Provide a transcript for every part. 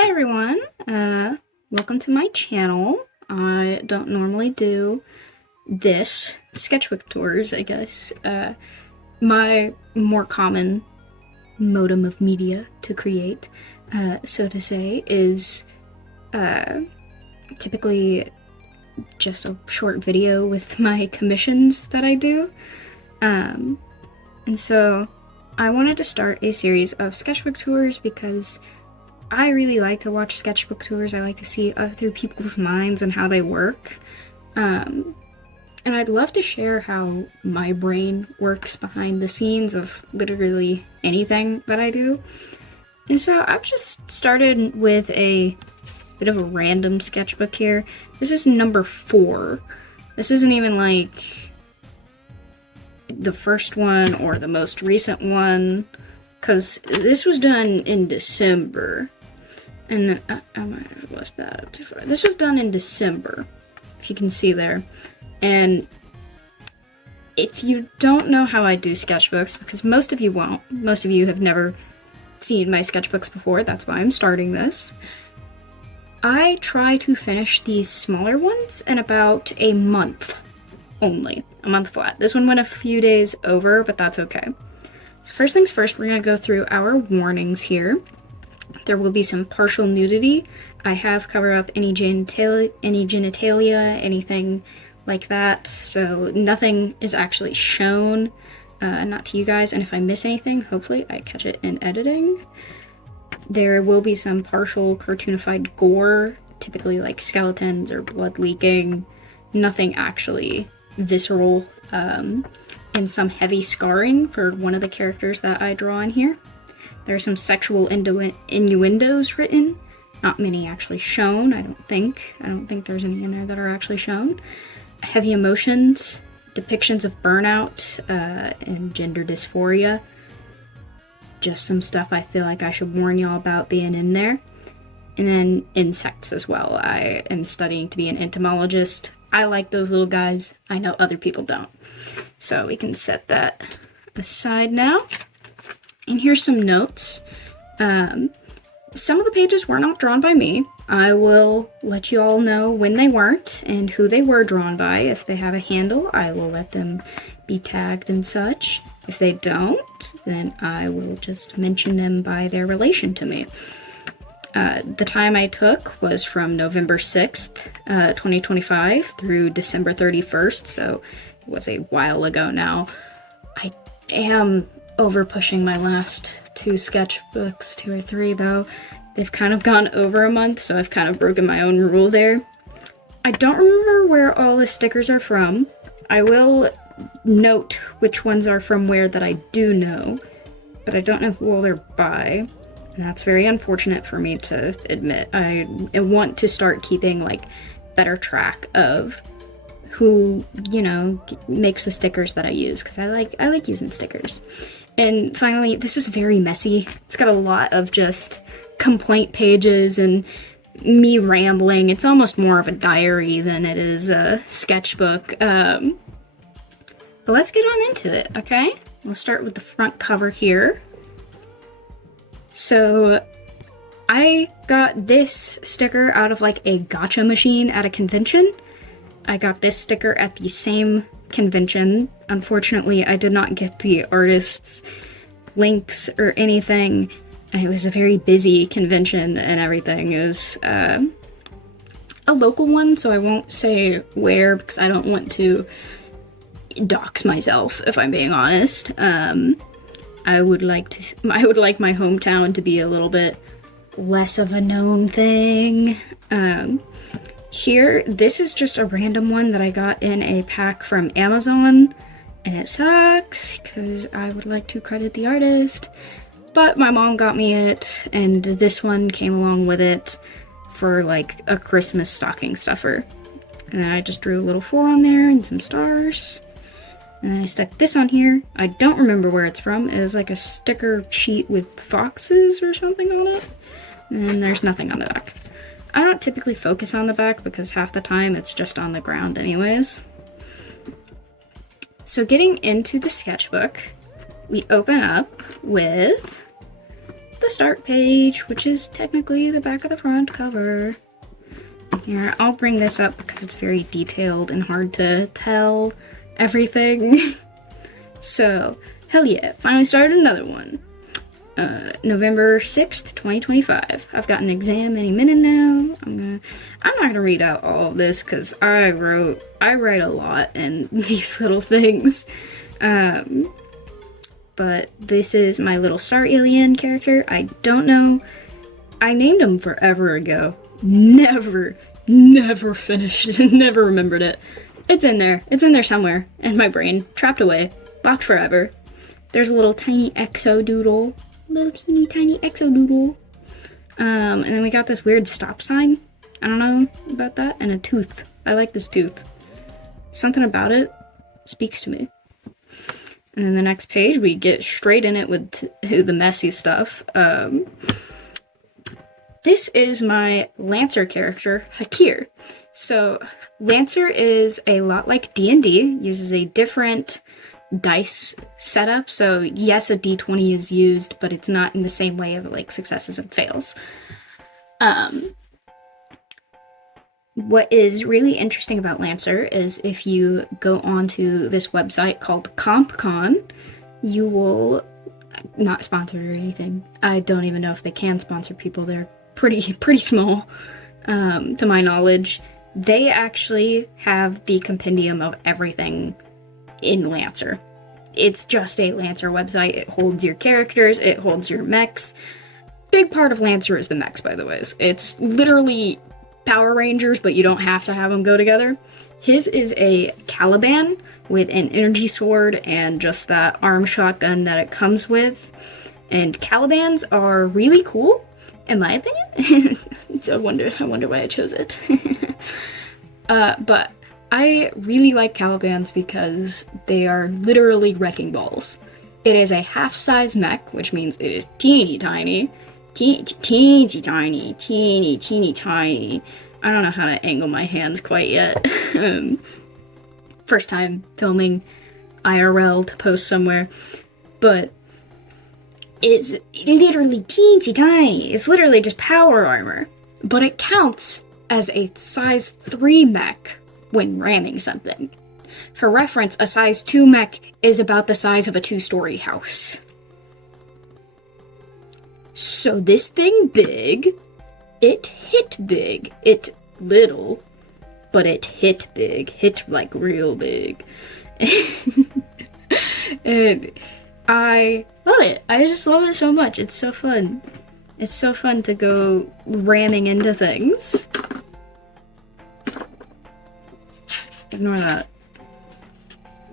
Hi everyone, welcome to my channel. I don't normally do this, sketchbook tours, I guess. My more common modem of media to create, so to say, is typically just a short video with my commissions that I do. And so I wanted to start a series of sketchbook tours because I really like to watch sketchbook tours. I like to see other people's minds and how they work. And I'd love to share how my brain works behind the scenes of literally anything that I do. And so I've just started with a bit of a random sketchbook here. This is number 4. This isn't even like the first one or the most recent one, because this was done in December. And I might have left that up too far. This was done in December, if you can see there. And if you don't know how I do sketchbooks, because most of you won't, most of you have never seen my sketchbooks before, that's why I'm starting this. I try to finish these smaller ones in about a month only, a month flat. This one went a few days over, but that's okay. So first things first, we're gonna go through our warnings here. There will be some partial nudity. I have covered up any genitalia, anything like that. So nothing is actually shown, not to you guys. And if I miss anything, hopefully I catch it in editing. There will be some partial cartoonified gore, typically like skeletons or blood leaking. Nothing actually visceral, and some heavy scarring for one of the characters that I draw in here. There are some sexual innuendos written. Not many actually shown, I don't think. I don't think there's any in there that are actually shown. Heavy emotions, depictions of burnout, and gender dysphoria. Just some stuff I feel like I should warn y'all about being in there. And then insects as well. I am studying to be an entomologist. I like those little guys. I know other people don't. So we can set that aside now. And here's some notes. Some of the pages were not drawn by me. I will let you all know when they weren't and who they were drawn by. If they have a handle, I will let them be tagged and such. If they don't, then I will just mention them by their relation to me. The time I took was from November 6th, 2025 through December 31st, so it was a while ago now. I am over pushing my last 2 sketchbooks, 2 or 3 though. They've kind of gone over a month, so I've kind of broken my own rule there. I don't remember where all the stickers are from. I will note which ones are from where that I do know, but I don't know who all they're by. And that's very unfortunate for me to admit. I want to start keeping like better track of who, you know, makes the stickers that I use, because I like using stickers. And finally, this is very messy. It's got a lot of just complaint pages and me rambling. It's almost more of a diary than it is a sketchbook. But let's get on into it, okay? We'll start with the front cover here. So I got this sticker out of like a gotcha machine at a convention. I got this sticker at the same convention. Unfortunately, I did not get the artist's links or anything. It was a very busy convention and everything. It was a local one, so I won't say where because I don't want to dox myself, if I'm being honest. I would like my hometown to be a little bit less of a known thing. Here, this is just a random one that I got in a pack from Amazon, and it sucks because I would like to credit the artist, but my mom got me it, and this one came along with it for like a Christmas stocking stuffer. And I just drew a little 4 on there and some stars. And then I stuck this on here. I don't remember where it's from. It was like a sticker sheet with foxes or something on it. And then there's nothing on the back. I don't typically focus on the back because half the time it's just on the ground anyways. So getting into the sketchbook, we open up with the start page, which is technically the back of the front cover. Here, I'll bring this up because it's very detailed and hard to tell everything. So, hell yeah, finally started another one. November 6th, 2025. I've got an exam any minute now. I'm not gonna read out all of this because I write a lot in these little things. But this is my little star alien character. I don't know. I named him forever ago. Never finished. Never remembered it. It's in there. It's in there somewhere in my brain. Trapped away. Locked forever. There's a little tiny exodoodle. Little teeny tiny exodoodle. And then we got this weird stop sign. I don't know about that. And a tooth. I like this tooth. Something about it speaks to me. And then the next page, we get straight in it with the messy stuff. This is my Lancer character, Hakir. So, Lancer is a lot like D&D, uses a different dice setup. So, yes, a D20 is used, but it's not in the same way of, like, successes and fails. What is really interesting about Lancer is if you go onto this website called CompCon, you will not sponsor or anything. I don't even know if they can sponsor people. They're pretty small, to my knowledge. They actually have the compendium of everything in Lancer. It's just a Lancer website. It holds your characters. It holds your mechs. Big part of Lancer is the mechs, by the way. It's literally Power Rangers, but you don't have to have them go together. His is a Caliban with an energy sword and just that arm shotgun that it comes with. And Calibans are really cool, in my opinion. I wonder why I chose it. But I really like Calibans because they are literally wrecking balls. It is a half-size mech, which means it is teeny tiny. Teeny tiny. I don't know how to angle my hands quite yet. First time filming IRL to post somewhere. But it's literally teensy tiny. It's literally just power armor. But it counts as a size 3 mech when ramming something. For reference, a size 2 mech is about the size of a 2-story house. So this thing big, it hit big. It little, but it hit big. Hit like real big. And I love it. I just love it so much. It's so fun. It's so fun to go ramming into things. Ignore that.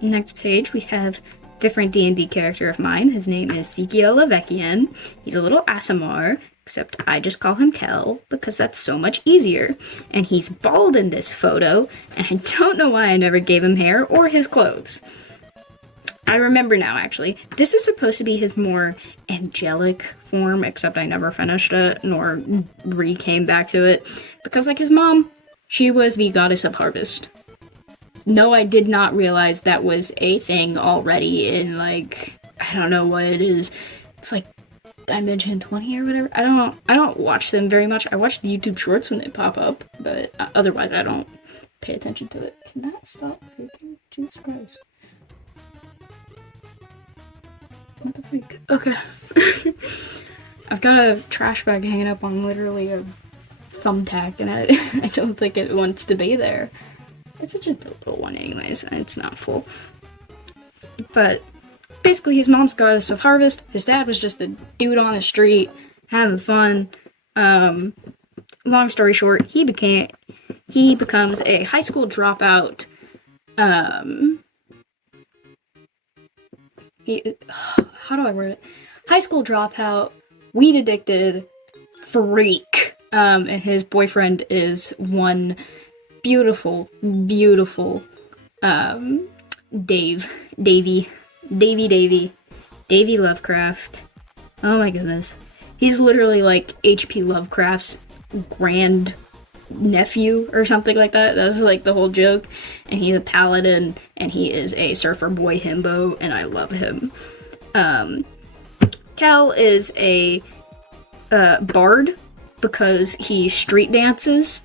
Next page, we have different D&D character of mine. His name is Sikio Levekian. He's a little Asimar, except I just call him Kel because that's so much easier. And he's bald in this photo, and I don't know why I never gave him hair or his clothes. I remember now, actually. This is supposed to be his more angelic form, except I never finished it, nor came back to it. Because, like his mom, she was the goddess of harvest. No, I did not realize that was a thing already in, like, I don't know what it is. It's like Dimension 20 or whatever. I don't watch them very much. I watch the YouTube shorts when they pop up, but otherwise I don't pay attention to it. Can that stop creeping? Jesus Christ. What the freak? Okay. I've got a trash bag hanging up on literally a thumbtack, and I don't think it wants to be there. It's such a little one anyways, and it's not full. But basically his mom's goddess of harvest. His dad was just a dude on the street having fun. Long story short, he becomes a high school dropout. How do I word it? High school dropout, weed addicted freak. And his boyfriend is one beautiful Davy Lovecraft. Oh my goodness. He's literally like H.P. Lovecraft's grand nephew or something like that. That's like the whole joke. And he's a paladin, and he is a surfer boy himbo, and I love him. Cal is a bard because he street dances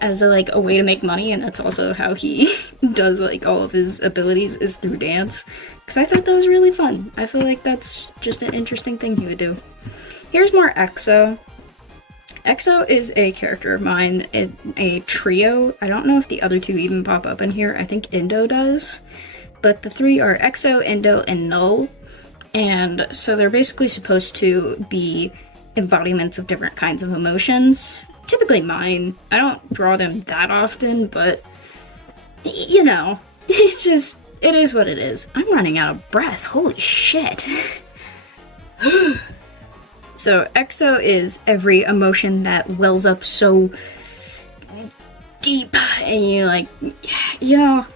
as a way to make money, and that's also how he does like all of his abilities is through dance. Because I thought that was really fun. I feel like that's just an interesting thing he would do. Here's more EXO. EXO is a character of mine in a trio. I don't know if the other two even pop up in here. I think enogh does. But the three are EXO, enogh, and null. And so they're basically supposed to be embodiments of different kinds of emotions. Typically mine. I don't draw them that often, but you know, it's just, it is what it is. I'm running out of breath. Holy shit. So EXO is every emotion that wells up so deep, and you like, you know,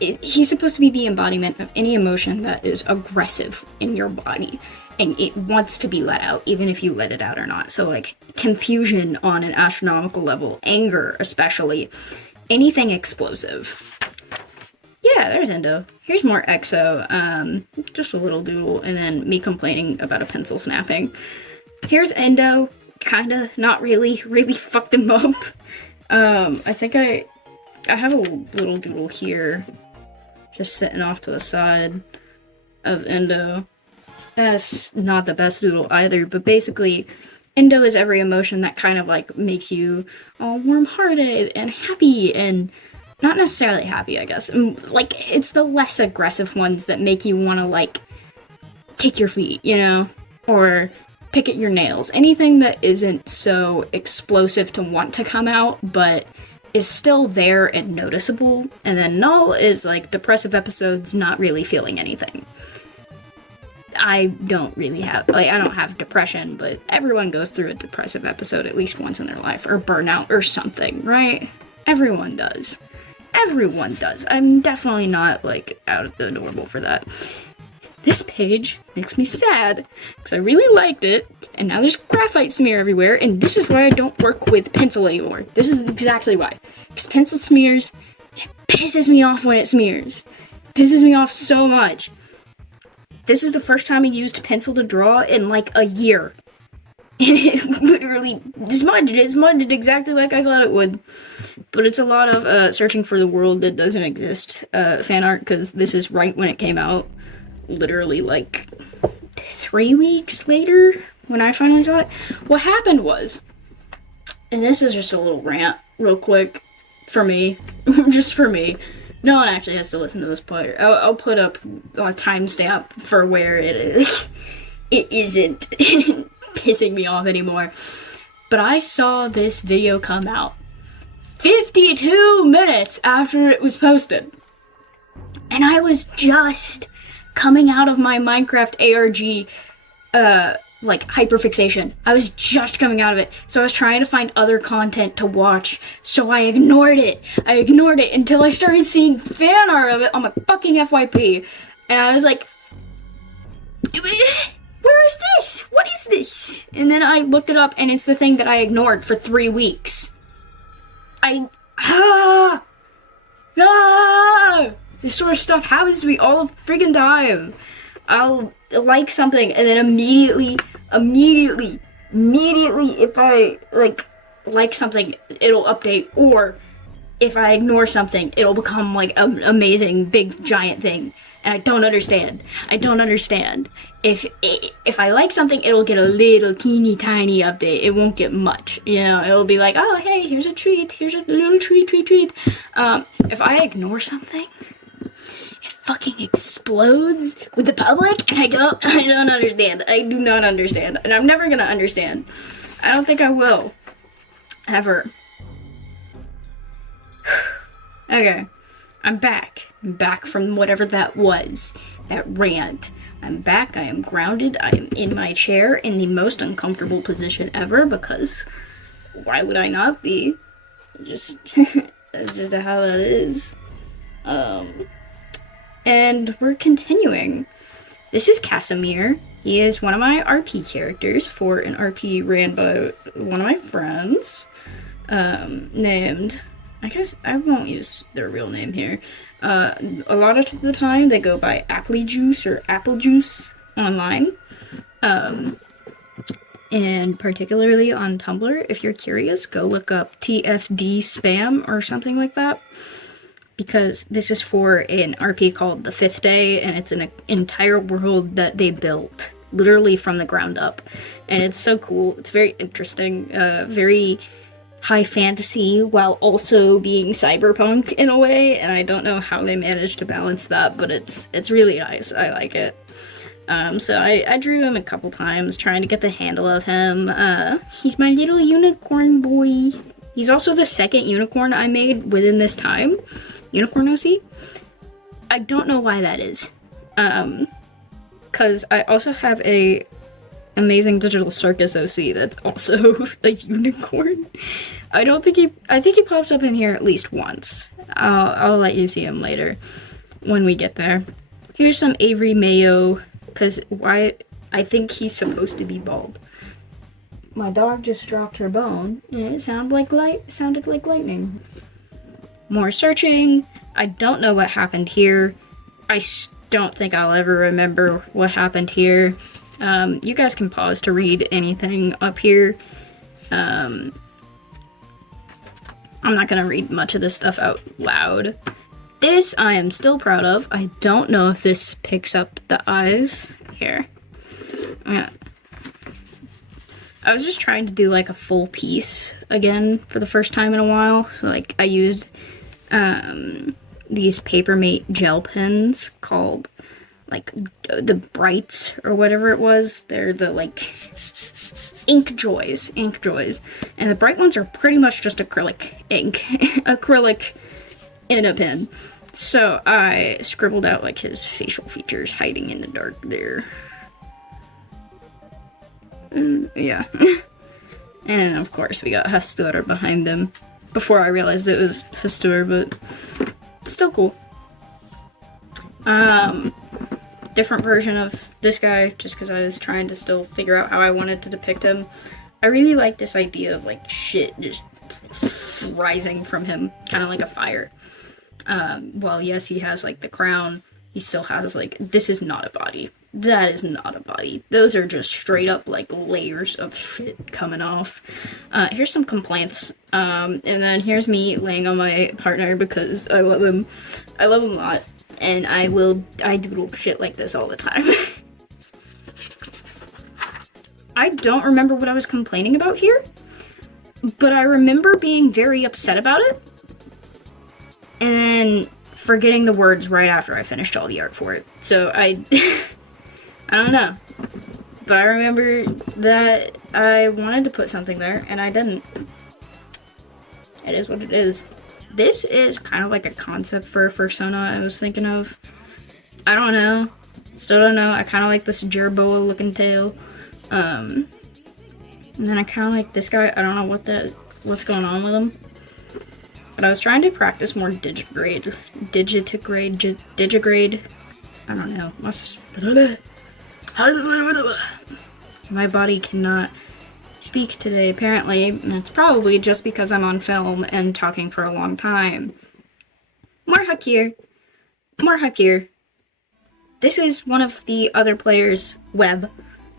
he's supposed to be the embodiment of any emotion that is aggressive in your body, and it wants to be let out, even if you let it out or not. So like confusion on an astronomical level, anger especially, anything explosive. Yeah, there's enogh. Here's more EXO, just a little doodle, and then me complaining about a pencil snapping. Here's enogh, kinda, not really, really fucked him up. I think I have a little doodle here, just sitting off to the side of enogh. That's not the best doodle either, but basically, enogh is every emotion that kind of like makes you all warm-hearted and happy, and not necessarily happy, I guess. Like, it's the less aggressive ones that make you want to, like, kick your feet, you know? Or pick at your nails. Anything that isn't so explosive to want to come out, but is still there and noticeable. And then null is, like, depressive episodes, not really feeling anything. I don't really have, like, I don't have depression, but everyone goes through a depressive episode at least once in their life, or burnout or something, right? Everyone does. Everyone does. I'm definitely not, like, out of the normal for that. This page makes me sad, because I really liked it, and now there's graphite smear everywhere, and this is why I don't work with pencil anymore. This is exactly why. Because pencil smears, it pisses me off when it smears. It pisses me off so much. This is the first time I used pencil to draw in, like, a year. And it literally smudged it. It smudged exactly like I thought it would. But it's a lot of searching for the world that doesn't exist fan art, because this is right when it came out. Literally, like, 3 weeks later, when I finally saw it. What happened was, and this is just a little rant, real quick, for me. Just for me. No one actually has to listen to this part. I'll put up a timestamp for where it is. It isn't pissing me off anymore. But I saw this video come out 52 minutes after it was posted. And I was just coming out of my Minecraft ARG, like, hyperfixation. I was just coming out of it. So I was trying to find other content to watch. So I ignored it. I ignored it until I started seeing fan art of it on my fucking FYP. And I was like, where is this? What is this? And then I looked it up, and it's the thing that I ignored for 3 weeks. This sort of stuff happens to me all the friggin' time. I'll like something, and then immediately, if I, like something, it'll update, or if I ignore something, it'll become, like, an amazing, big, giant thing. And I don't understand. If I like something, it'll get a little teeny tiny update. It won't get much. You know, it'll be like, oh, hey, here's a treat. Here's a little treat. If I ignore something, it fucking explodes with the public, and I don't understand. I do not understand. And I'm never gonna understand. I don't think I will. Ever. Okay. I'm back. I'm back from whatever that was. That rant. I'm back. I am grounded. I am in my chair in the most uncomfortable position ever, because why would I not be? Just that's just how that is. And we're continuing. This is Casimir. He is one of my RP characters for an RP ran by one of my friends, named, I guess I won't use their real name here. A lot of the time they go by Apple Juice or Apple Juice online. and particularly on Tumblr, if you're curious, go look up TFD spam or something like that, because this is for an RP called The Fifth Day, and it's an entire world that they built literally from the ground up, and it's so cool. It's very interesting, very high fantasy while also being cyberpunk in a way, and I don't know how they managed to balance that, but it's really nice. I like it. So I drew him a couple times, trying to get the handle of him. He's my little unicorn boy. He's also the second unicorn I made within this time. Unicorn OC? I don't know why that is. Because I also have a amazing digital circus OC that's also a unicorn. I think he pops up in here at least once. I'll let you see him later when we get there. Here's some Avery Mayo, because I think he's supposed to be bald. My dog just dropped her bone, and it sounded like lightning. More searching. I don't know what happened here. I don't think I'll ever remember what happened here. You guys can pause to read anything up here. I'm not gonna read much of this stuff out loud. This I am still proud of. I don't know if this picks up the eyes. Here. Yeah. I was just trying to do like a full piece again for the first time in a while. So, like, I used these Papermate gel pens called like the Brights or whatever it was. They're the like ink joys, and the bright ones are pretty much just acrylic ink, acrylic in a pen. So I scribbled out like his facial features hiding in the dark there. Yeah. And of course we got Hastur behind him before I realized it was Hastur, but it's still cool. Different version of this guy, just because I was trying to still figure out how I wanted to depict him. I really like this idea of like shit just rising from him, kind of like a fire. Well, yes, he has like the crown, he still has like, this is not a body. That is not a body. Those are just straight up like layers of shit coming off. Here's some complaints. And then here's me laying on my partner because I love him. I love him a lot. And I doodle shit like this all the time. I don't remember what I was complaining about here, but I remember being very upset about it, and then forgetting the words right after I finished all the art for it. So I don't know, but I remember that I wanted to put something there, and I didn't. It is what it is. This is kind of like a concept for a persona I was thinking of. I don't know. Still don't know. I kind of like this Jerboa looking tail. And then I kind of like this guy. I don't know what's going on with him. But I was trying to practice more digigrade. I don't know. My body cannot speak today, apparently, and it's probably just because I'm on film and talking for a long time. More Hakir. This is one of the other players' web,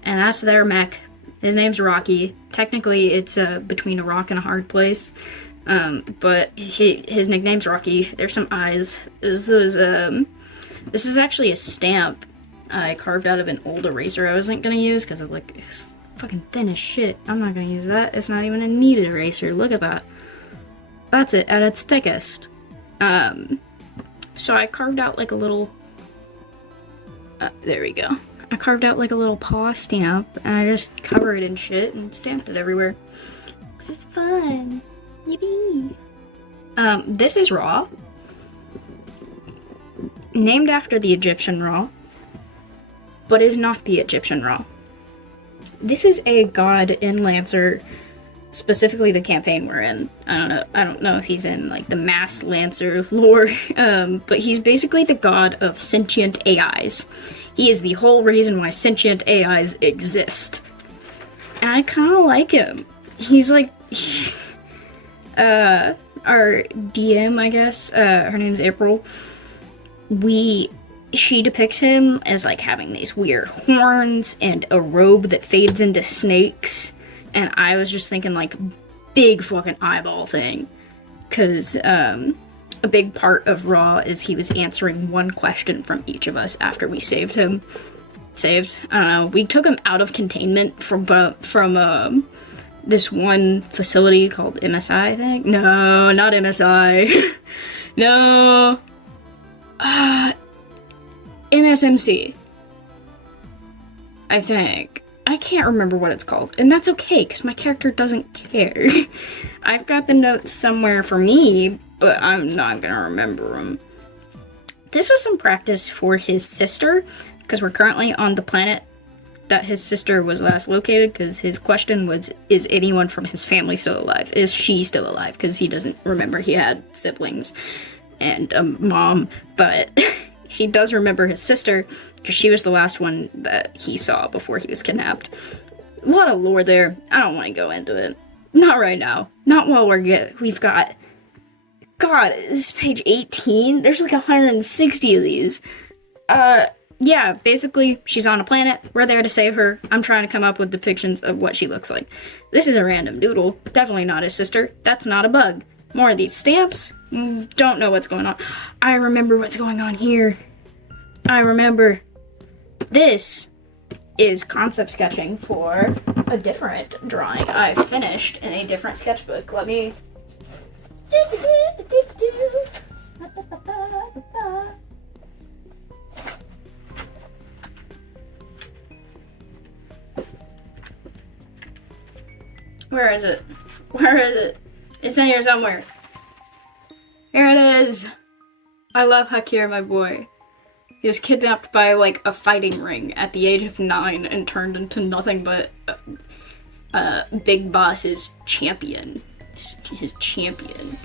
and that's their mech. His name's Rocky. Technically, it's between a rock and a hard place, but his nickname's Rocky. There's some eyes. This is actually a stamp I carved out of an old eraser I wasn't gonna use because of like it's fucking thin as shit. I'm not gonna use that. It's not even a kneaded eraser. Look at that. That's it at its thickest. So I carved out like a little. There we go. I carved out like a little paw stamp, and I just covered it in shit and stamped it everywhere. 'Cause it's fun. Yippee. This is Ra. Named after the Egyptian Ra, but is not the Egyptian Ra. This is a god in Lancer, specifically the campaign we're in. I don't know if he's in like the mass Lancer lore, but he's basically the god of sentient AIs. He is the whole reason why sentient AIs exist. And I kind of like him. He's like, our DM, I guess, her name's April. We she depicts him as like having these weird horns and a robe that fades into snakes, and I was just thinking like big fucking eyeball thing, because a big part of Raw is he was answering one question from each of us after we saved him. I don't know, we took him out of containment from this one facility called MSI, I think. No, not MSI. No. MSMC. I think. I can't remember what it's called. And that's okay, because my character doesn't care. I've got the notes somewhere for me, but I'm not gonna remember them. This was some practice for his sister, because we're currently on the planet that his sister was last located, because his question was, is anyone from his family still alive? Is she still alive? Because he doesn't remember he had siblings and a mom, but he does remember his sister, because she was the last one that he saw before he was kidnapped. A lot of lore there. I don't want to go into it. Not right now. Not while we've got... God, this is page 18? There's like 160 of these. Yeah, basically, she's on a planet. We're there to save her. I'm trying to come up with depictions of what she looks like. This is a random doodle. Definitely not his sister. That's not a bug. More of these stamps. Don't know what's going on. I remember what's going on here. I remember. This is concept sketching for a different drawing I finished in a different sketchbook. Let me... Where is it? Where is it? It's in here somewhere. Here it is. I love Hakir, my boy. He was kidnapped by, like, a fighting ring at the age of 9 and turned into nothing but Big Boss's champion. His champion.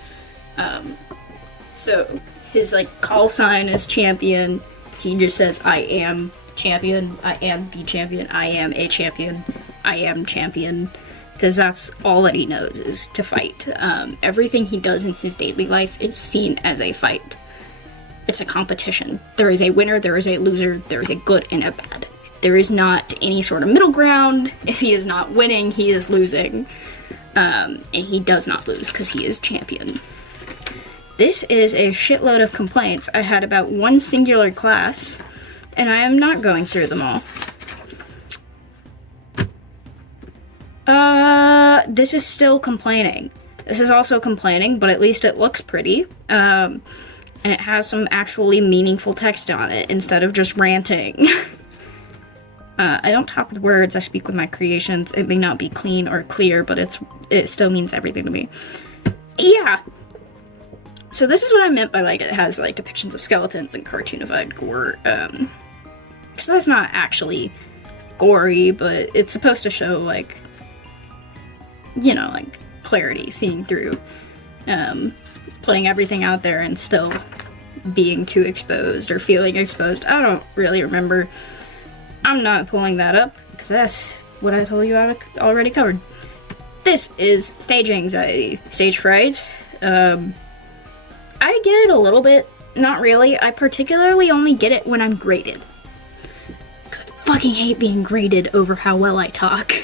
So, his, like, call sign is champion. He just says, I am champion. I am the champion. I am a champion. I am champion. Because that's all that he knows, is to fight. Everything he does in his daily life is seen as a fight. It's a competition. There is a winner, there is a loser, there is a good and a bad. There is not any sort of middle ground. If he is not winning, he is losing. And he does not lose, because he is champion. This is a shitload of complaints I had about one singular class, and I am not going through them all. This is still complaining. This is also complaining, but at least it looks pretty. And it has some actually meaningful text on it, instead of just ranting. I don't talk with words, I speak with my creations. It may not be clean or clear, but it still means everything to me. Yeah! So this is what I meant by, like, it has, like, depictions of skeletons and cartoonified gore. Because that's not actually gory, but it's supposed to show, like, you know, like, clarity, seeing through, putting everything out there and still being too exposed or feeling exposed. I don't really remember. I'm not pulling that up, because that's what I told you I already covered. This is stage anxiety, stage fright. I get it a little bit, not really. I particularly only get it when I'm graded. Because I fucking hate being graded over how well I talk.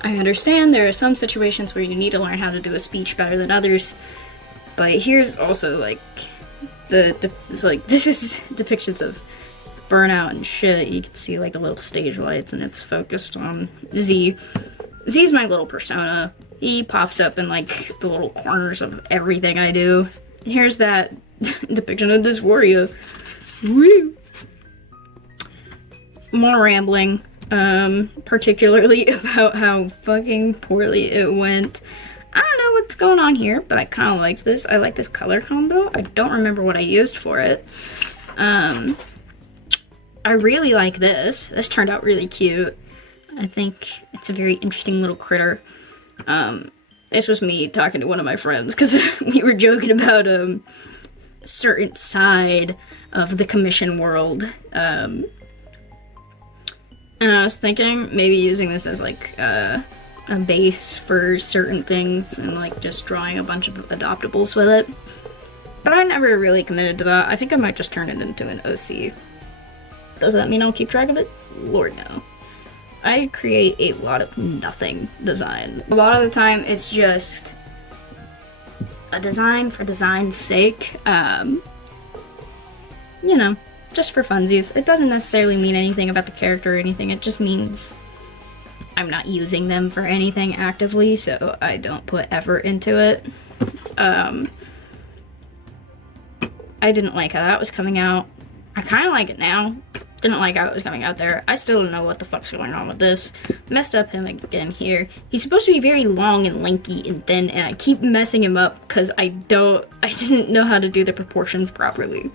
I understand there are some situations where you need to learn how to do a speech better than others, but here's also, like, it's like, this is depictions of burnout and shit. You can see, like, the little stage lights, and it's focused on Z. Z's my little persona. He pops up in, like, the little corners of everything I do. Here's that depiction of dysphoria. Woo! More rambling. Particularly about how fucking poorly it went. I don't know what's going on here, but I kind of liked this. I like this color combo. I don't remember what I used for it. I really like this. This turned out really cute. I think it's a very interesting little critter. This was me talking to one of my friends, because we were joking about a certain side of the commission world. And I was thinking maybe using this as, like, a base for certain things, and, like, just drawing a bunch of adoptables with it. But I never really committed to that. I think I might just turn it into an OC. Does that mean I'll keep track of it? Lord, no. I create a lot of nothing design. A lot of the time, it's just a design for design's sake. You know, just for funsies. It doesn't necessarily mean anything about the character or anything. It just means I'm not using them for anything actively, so I don't put effort into it. I didn't like how that was coming out. I kind of like it now. Didn't like how it was coming out there. I still don't know what the fuck's going on with this. Messed up him again here. He's supposed to be very long and lanky and thin, and I keep messing him up because I didn't know how to do the proportions properly.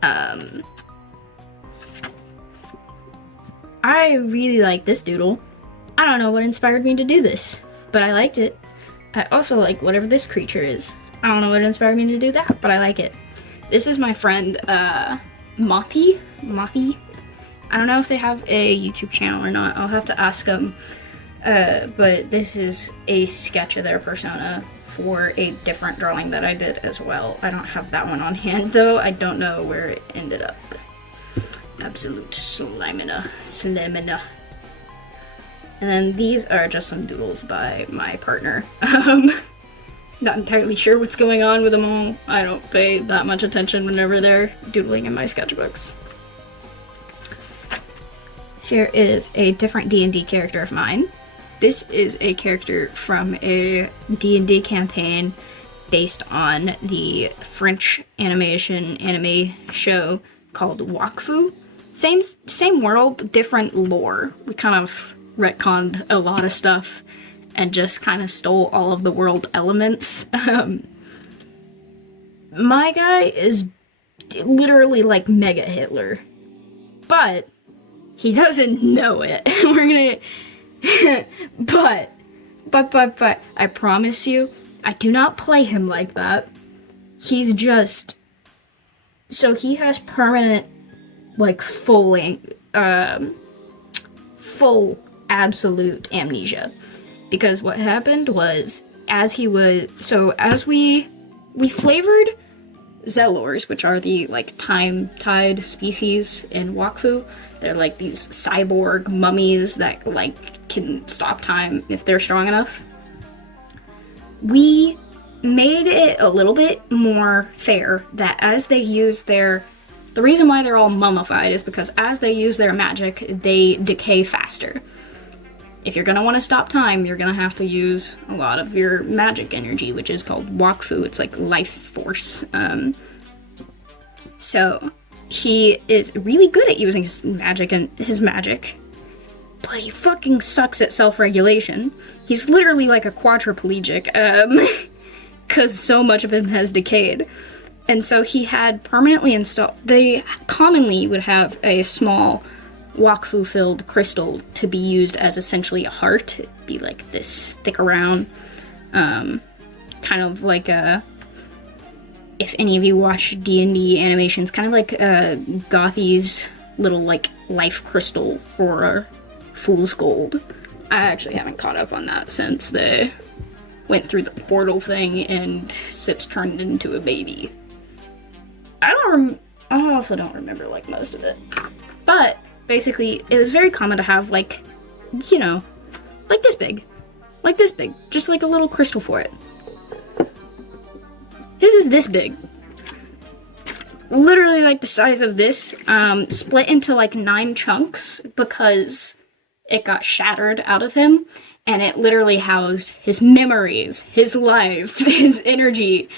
I really like this doodle. I don't know what inspired me to do this, but I liked it. I also like whatever this creature is. I don't know what inspired me to do that, but I like it. This is my friend, Mothi. I don't know if they have a YouTube channel or not. I'll have to ask them. But this is a sketch of their persona for a different drawing that I did as well. I don't have that one on hand, though. I don't know where it ended up. Absolute slamina. And then these are just some doodles by my partner. Not entirely sure what's going on with them all. I don't pay that much attention whenever they're doodling in my sketchbooks. Here is a different D&D character of mine. This is a character from a D&D campaign based on the French anime show called WOAHHHHH. Same world, different lore. We kind of retconned a lot of stuff and just kind of stole all of the world elements. My guy is literally like Mega Hitler, but he doesn't know it. But I promise you, I do not play him like that. He's just, so he has permanent, like, full absolute amnesia. Because what happened was, as we flavored Zelors, which are the, like, time-tied species in WOAHHHHH. They're like these cyborg mummies that, like, can stop time if they're strong enough. We made it a little bit more fair that as they use the reason why they're all mummified is because as they use their magic, they decay faster. If you're gonna want to stop time, you're gonna have to use a lot of your magic energy, which is called WOAHHHHH. It's like life force. So he is really good at using his magic, but he fucking sucks at self-regulation. He's literally like a quadriplegic, because so much of him has decayed. And so he had permanently installed, they commonly would have a small WOAHHHHH-filled crystal to be used as essentially a heart. It'd be like this thick around, kind of like a, if any of you watch D&D animations, kind of like Gothy's little, like, life crystal for Fool's Gold. I actually haven't caught up on that since they went through the portal thing and Sips turned into a baby. I also don't remember, like, most of it. But, basically, it was very common to have, like, you know, like this big. Like this big. Just like a little crystal for it. His is this big. Literally like the size of this, split into like 9 chunks because it got shattered out of him, and it literally housed his memories, his life, his energy,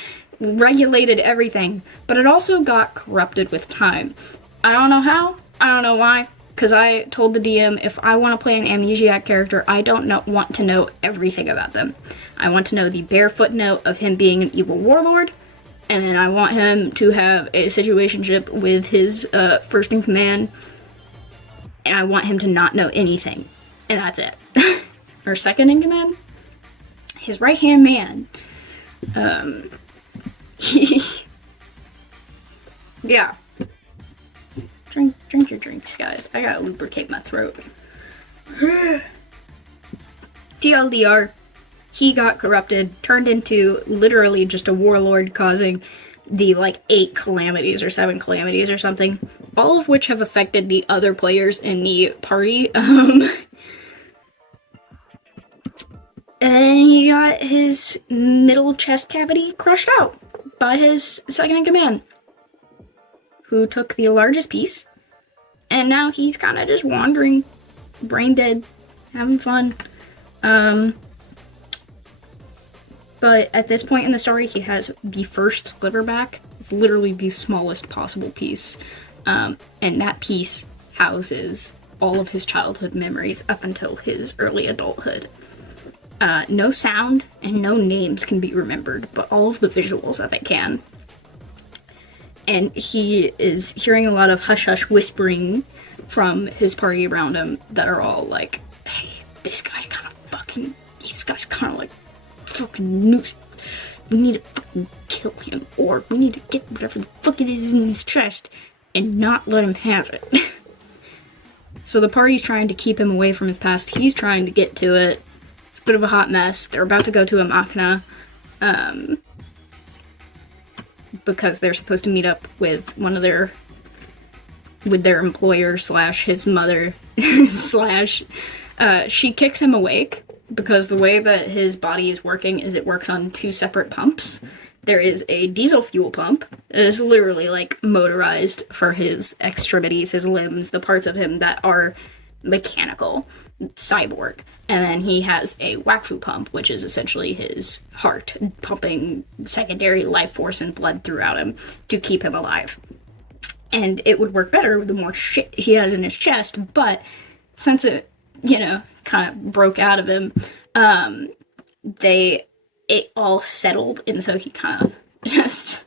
regulated everything, but it also got corrupted with time. I don't know how, I don't know why, because I told the DM if I want to play an amnesiac character, I don't want to know everything about them. I want to know the bare footnote of him being an evil warlord, and then I want him to have a situationship with his first in command, and I want him to not know anything, and that's it. Or second in command? His right-hand man. Yeah. Drink your drinks, guys. I gotta lubricate my throat. TLDR, he got corrupted, turned into literally just a warlord causing the like 8 calamities or 7 calamities or something, all of which have affected the other players in the party. And he got his middle chest cavity crushed out by his second in command, who took the largest piece, and now he's kind of just wandering, brain dead, having fun. But at this point in the story, he has the first sliver back. It's literally the smallest possible piece, and that piece houses all of his childhood memories up until his early adulthood. No sound and no names can be remembered, but all of the visuals of it can. And he is hearing a lot of hush-hush whispering from his party around him that are all like, hey, this guy's kind of like fucking news. We need to fucking kill him, or we need to get whatever the fuck it is in his chest and not let him have it. So the party's trying to keep him away from his past. He's trying to get to it. It's a bit of a hot mess. They're about to go to a machina, because they're supposed to meet up with their employer slash his mother slash, she kicked him awake because the way that his body is working is it works on 2 separate pumps. There is a diesel fuel pump. It is literally like motorized for his extremities, his limbs, the parts of him that are mechanical, cyborg. And then he has a WOAHHHHH pump, which is essentially his heart, pumping secondary life force and blood throughout him to keep him alive. And it would work better the more shit he has in his chest, but since it, kind of broke out of him, it all settled, and so he kind of just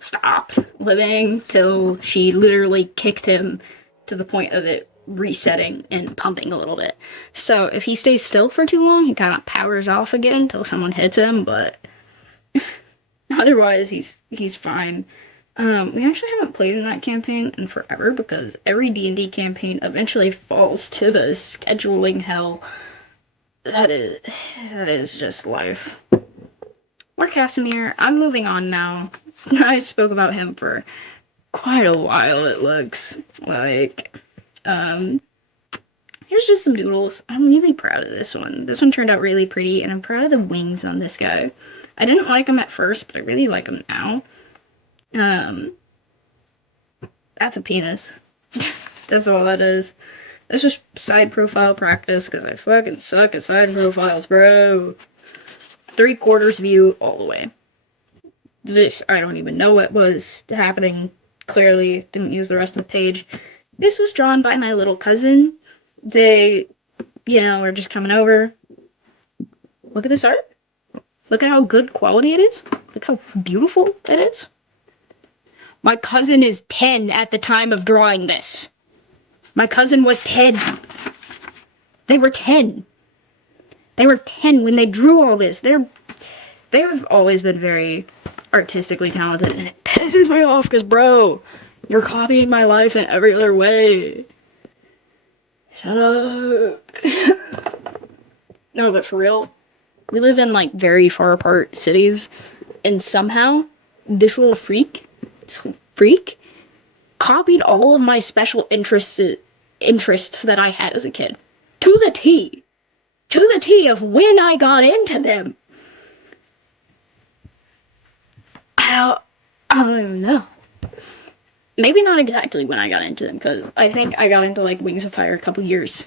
stopped living till she literally kicked him to the point of it resetting and pumping a little bit. So if he stays still for too long, he kind of powers off again until someone hits him, but otherwise he's fine. We actually haven't played in that campaign in forever because every D&D campaign eventually falls to the scheduling hell. That is just life. We're Casimir. I'm moving on now. I spoke about him for quite a while, it looks like. Here's just some doodles. I'm really proud of this one. This one turned out really pretty, and I'm proud of the wings on this guy. I didn't like him at first, but I really like him now. That's a penis. That's all that is. That's just side profile practice, because I fucking suck at side profiles, bro. 3/4 view all the way. This, I don't even know what was happening. Clearly, didn't use the rest of the page. This was drawn by my little cousin. They, were just coming over. Look at this art. Look at how good quality it is. Look how beautiful it is. My cousin is 10 at the time of drawing this. My cousin was 10. They were 10. They were 10 when they drew all this. They've always been very artistically talented, and it pisses me off because, bro, you're copying my life in every other way. Shut up. No, but for real, we live in, like, very far apart cities, and somehow, this little freak, copied all of my special interests that I had as a kid. To the T. To the T of when I got into them. I don't even know. Maybe not exactly when I got into them, because I think I got into, like, Wings of Fire a couple years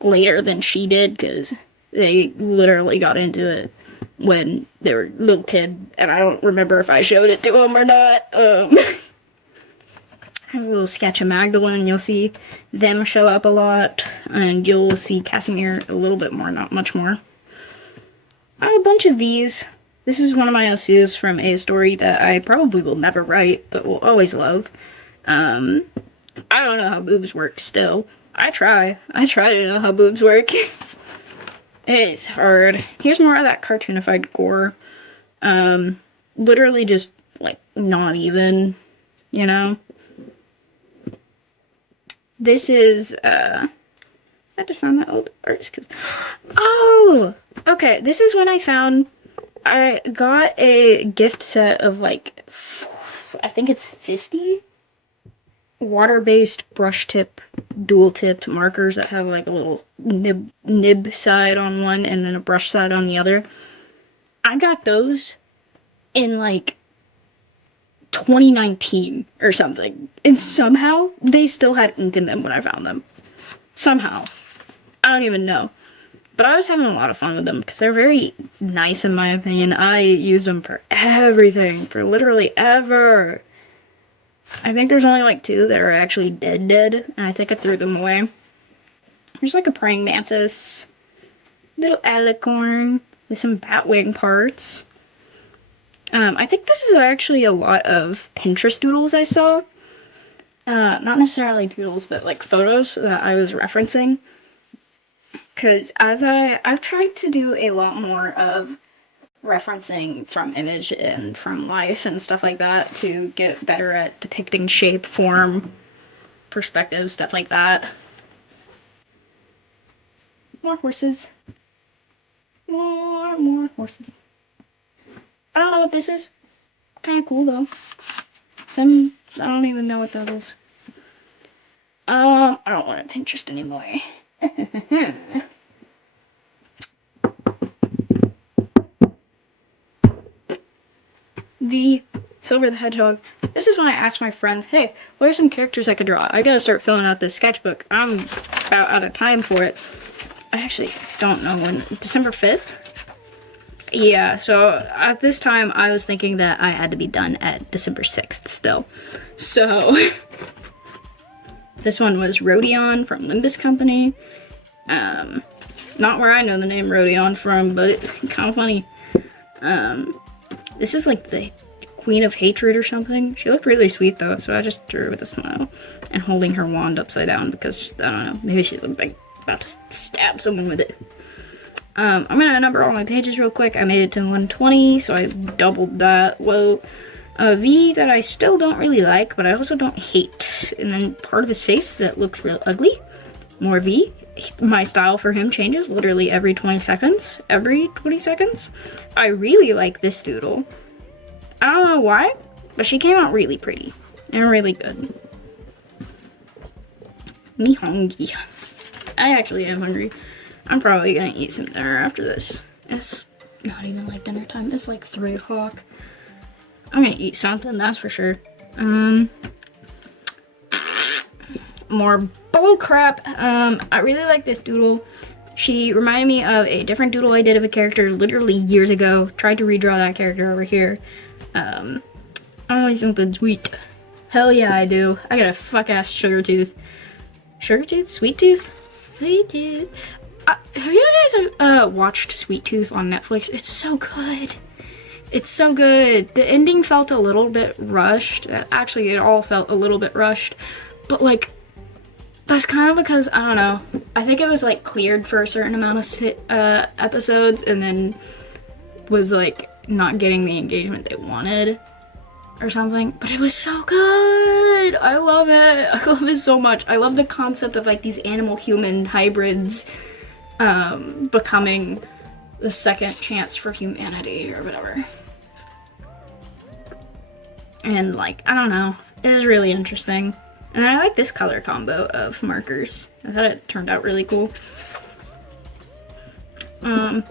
later than she did, because they literally got into it when they were a little kid, and I don't remember if I showed it to them or not. Has a little sketch of Magdalene, you'll see them show up a lot, and you'll see Casimir a little bit more, not much more. I have a bunch of these. This is one of my OCs from a story that I probably will never write, but will always love. I don't know how boobs work still. I try to know how boobs work. It's hard. Here's more of that cartoonified gore. Literally just, like, not even, This is, I just found that old art, because, oh! Okay, this is when I found I got a gift set of like, I think it's 50 water-based brush tip, dual-tipped markers that have like a little nib side on one and then a brush side on the other. I got those in like 2019 or something, and somehow they still had ink in them when I found them. Somehow. I don't even know. But I was having a lot of fun with them because they're very nice in my opinion. I use them for everything, for literally ever. I think there's only like 2 that are actually dead, and I think I threw them away. There's like a praying mantis, little alicorn with some batwing parts. I think this is actually a lot of Pinterest doodles I saw. Not necessarily doodles, but like photos that I was referencing. Because I've tried to do a lot more of referencing from image and from life and stuff like that to get better at depicting shape, form, perspective, stuff like that. More horses. More horses. I don't know what this is. Kind of cool though. I don't even know what that is. I don't want to Pinterest anymore. The Silver the Hedgehog. This is when I asked my friends, hey, what are some characters I could draw? I gotta start filling out this sketchbook. I'm about out of time for it. I actually don't know when. December 5th? Yeah, so at this time I was thinking that I had to be done at December 6th still. So this one was Rodion from Limbus Company. Not where I know the name Rodion from, but kind of funny. This is like the Queen of Hatred or something. She looked really sweet though, so I just drew her with a smile and holding her wand upside down because, I don't know, maybe she's like about to stab someone with it. I'm gonna number all my pages real quick. I made it to 120, so I doubled that. Well, a V that I still don't really like, but I also don't hate. And then part of his face that looks real ugly. More V. My style for him changes literally every 20 seconds. Every 20 seconds. I really like this doodle. I don't know why, but she came out really pretty and really good. Me hungry. I actually am hungry. I'm probably gonna eat some dinner after this. It's not even like dinner time. It's like 3 o'clock. I'm gonna eat something, that's for sure. More bull crap. I really like this doodle. She reminded me of a different doodle I did of a character literally years ago. Tried to redraw that character over here. I want something sweet. Hell yeah, I do. I got a fuck-ass sugar tooth. Sugar tooth? Sweet tooth? Sweet tooth. Have you guys watched Sweet Tooth on Netflix? It's so good. It's so good. The ending felt a little bit rushed. Actually, it all felt a little bit rushed. But, like, that's kind of because, I don't know, I think it was, like, cleared for a certain amount of episodes and then was, like, not getting the engagement they wanted or something. But it was so good. I love it. I love it so much. I love the concept of, like, these animal-human hybrids becoming the second chance for humanity or whatever. And, like, I don't know. It was really interesting. And I like this color combo of markers. I thought it turned out really cool. I'm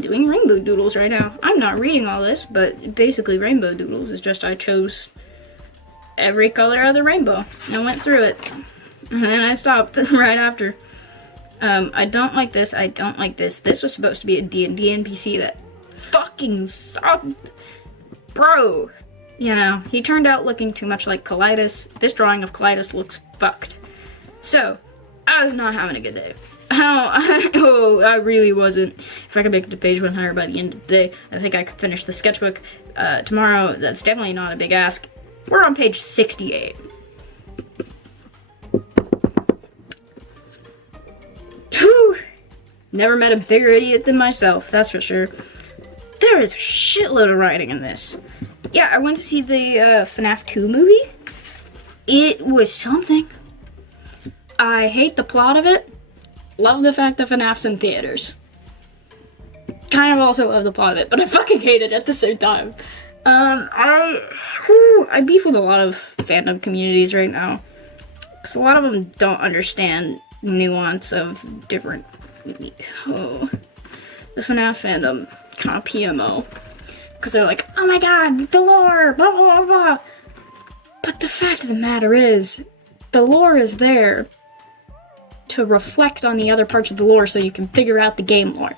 doing rainbow doodles right now. I'm not reading all this, but basically rainbow doodles is just I chose every color of the rainbow and went through it. And then I stopped right after. I don't like this. I don't like this. This was supposed to be a D&D NPC that fucking stopped. Bro. You know, he turned out looking too much like Colitis. This drawing of Colitis looks fucked. So, I was not having a good day. I really wasn't. If I could make it to page 100 by the end of the day, I think I could finish the sketchbook tomorrow. That's definitely not a big ask. We're on page 68. Whew. Never met a bigger idiot than myself, that's for sure. There is a shitload of writing in this. Yeah, I went to see the FNAF 2 movie. It was something. I hate the plot of it. Love the fact that FNAF's in theaters. kind of also love the plot of it, but I fucking hate it at the same time. I beef with a lot of fandom communities right now, because a lot of them don't understand nuance of different, the FNAF fandom, kind of PMO, because they're like, oh my god, the lore, blah blah blah blah. But the fact of the matter is, the lore is there to reflect on the other parts of the lore so you can figure out the game lore.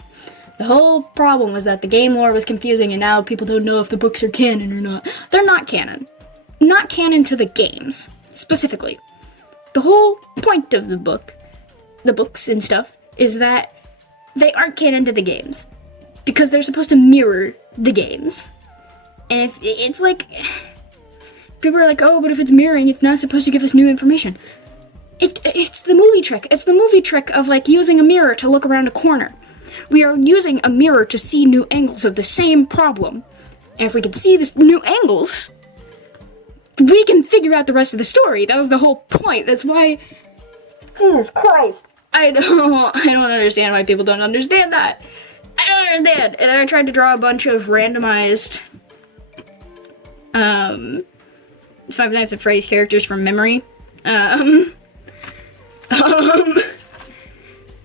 The whole problem was that the game lore was confusing, and now people don't know if the books are canon or not. They're not canon. Not canon to the games, specifically. The whole point of the books and stuff, is that they aren't canon to the games. Because they're supposed to mirror the games. And if it's like, people are like, oh, but if it's mirroring, it's not supposed to give us new information. It's the movie trick. It's the movie trick of like using a mirror to look around a corner. We are using a mirror to see new angles of the same problem. And if we can see these new angles, we can figure out the rest of the story. That was the whole point. That's why, Jesus Christ, I don't understand why people don't understand that. I don't understand. And then I tried to draw a bunch of randomized Five Nights at Freddy's characters from memory.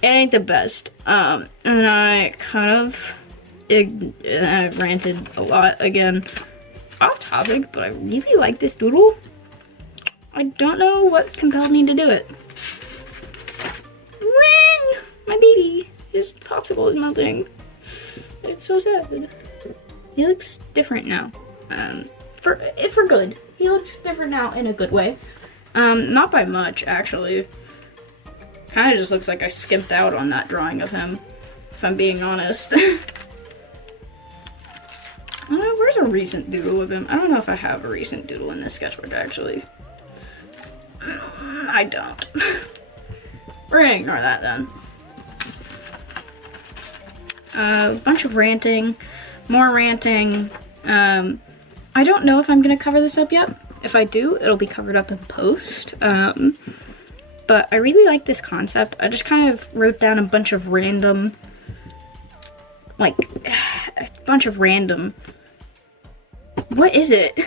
It ain't the best. And I kind of I ranted a lot again. Off topic, but I really like this doodle. I don't know what compelled me to do it. Ring! My baby! His popsicle is melting. It's so sad. He looks different now. For good. He looks different now in a good way. Not by much, actually. Kinda just looks like I skimped out on that drawing of him, if I'm being honest. Where's a recent doodle of him? I don't know if I have a recent doodle in this sketchbook, actually. I don't. We're gonna ignore that then. A bunch of ranting, more ranting. I don't know if I'm gonna cover this up yet. If I do, it'll be covered up in post. But I really like this concept. I just kind of wrote down a bunch of random, what is it?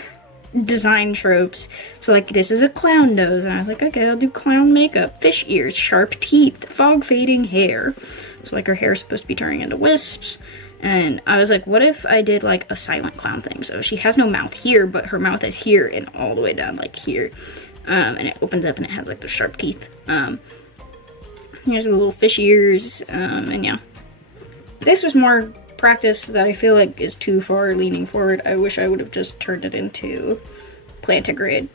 Design tropes. So like, this is a clown nose, and I was like, okay, I'll do clown makeup, fish ears, sharp teeth, fog fading hair. So like, her hair is supposed to be turning into wisps. And I was like, what if I did like a silent clown thing? So she has no mouth here, but her mouth is here and all the way down like here. And it opens up and it has like the sharp teeth. Here's the little fish ears, and yeah. This was more practice that I feel like is too far leaning forward. I wish I would have just turned it into plantigrade.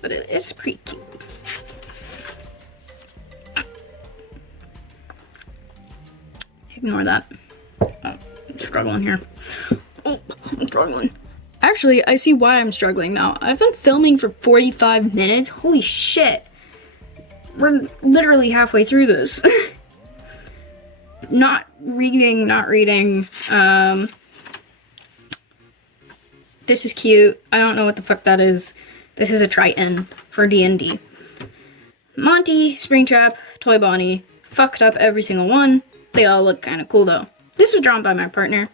But it's pretty cute. Ignore that. Oh, I'm struggling here. Oh, I'm struggling. Actually, I see why I'm struggling now. I've been filming for 45 minutes. Holy shit. We're literally halfway through this. Not reading. This is cute. I don't know what the fuck that is. This is a Triton for D&D. Monty, Springtrap, Toy Bonnie. Fucked up every single one. They all look kind of cool though. This was drawn by my partner.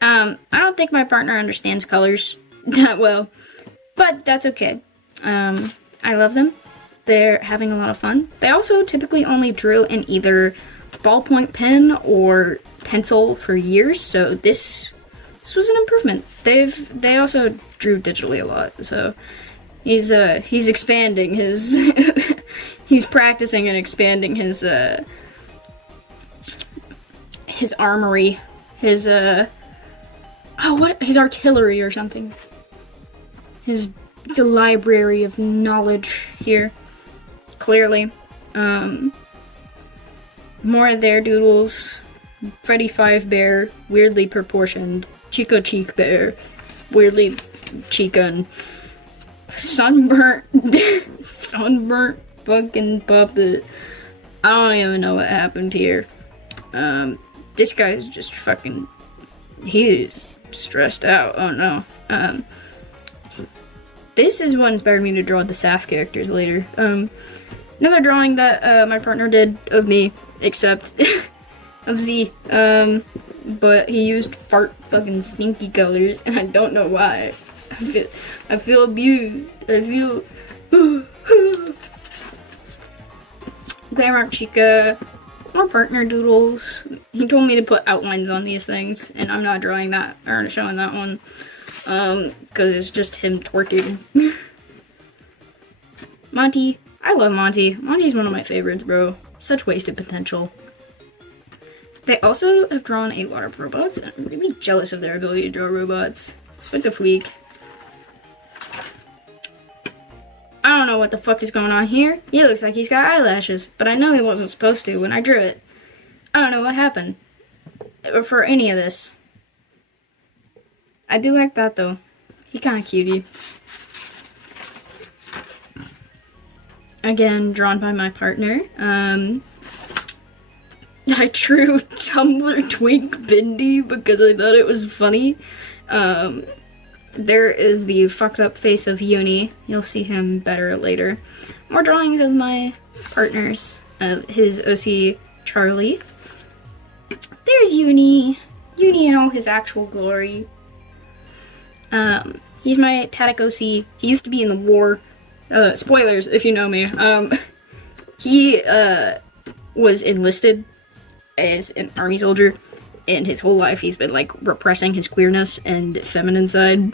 I don't think my partner understands colors that well, but that's okay. I love them. They're having a lot of fun. They also typically only drew in either ballpoint pen or pencil for years, so this was an improvement. They also drew digitally a lot, so he's expanding his he's practicing and expanding his armory, his artillery or something. The library of knowledge here. Clearly. More of their doodles. Freddy Five Bear, weirdly proportioned. Chico Cheek Bear, weirdly chicken. Sunburnt fucking puppet. I don't even know what happened here. This guy's just fucking, he is stressed out. Oh no. This is what inspired me to draw the Saf characters later. Another drawing that my partner did of me, except of Z. But he used fart fucking stinky colors, and I don't know why. I feel abused. I feel Glamour Chica. Our partner doodles. He told me to put outlines on these things, and I'm not drawing that or showing that one. Because it's just him twerking. Monty. I love Monty. Monty's one of my favorites, bro. Such wasted potential. They also have drawn a lot of robots. I'm really jealous of their ability to draw robots. What the freak? I don't know what the fuck is going on here. He looks like he's got eyelashes, but I know he wasn't supposed to when I drew it. I don't know what happened for any of this. I do like that though. He kind of cutie. Again, drawn by my partner. I drew Tumblr Twink Bindi because I thought it was funny. There is the fucked up face of Uni. You'll see him better later. More drawings of my partners. His OC Charlie. There's Uni. Uni in all his actual glory. He's my Tadic OC. He used to be in the war. Spoilers if you know me. He was enlisted as an army soldier, and his whole life he's been like repressing his queerness and feminine side.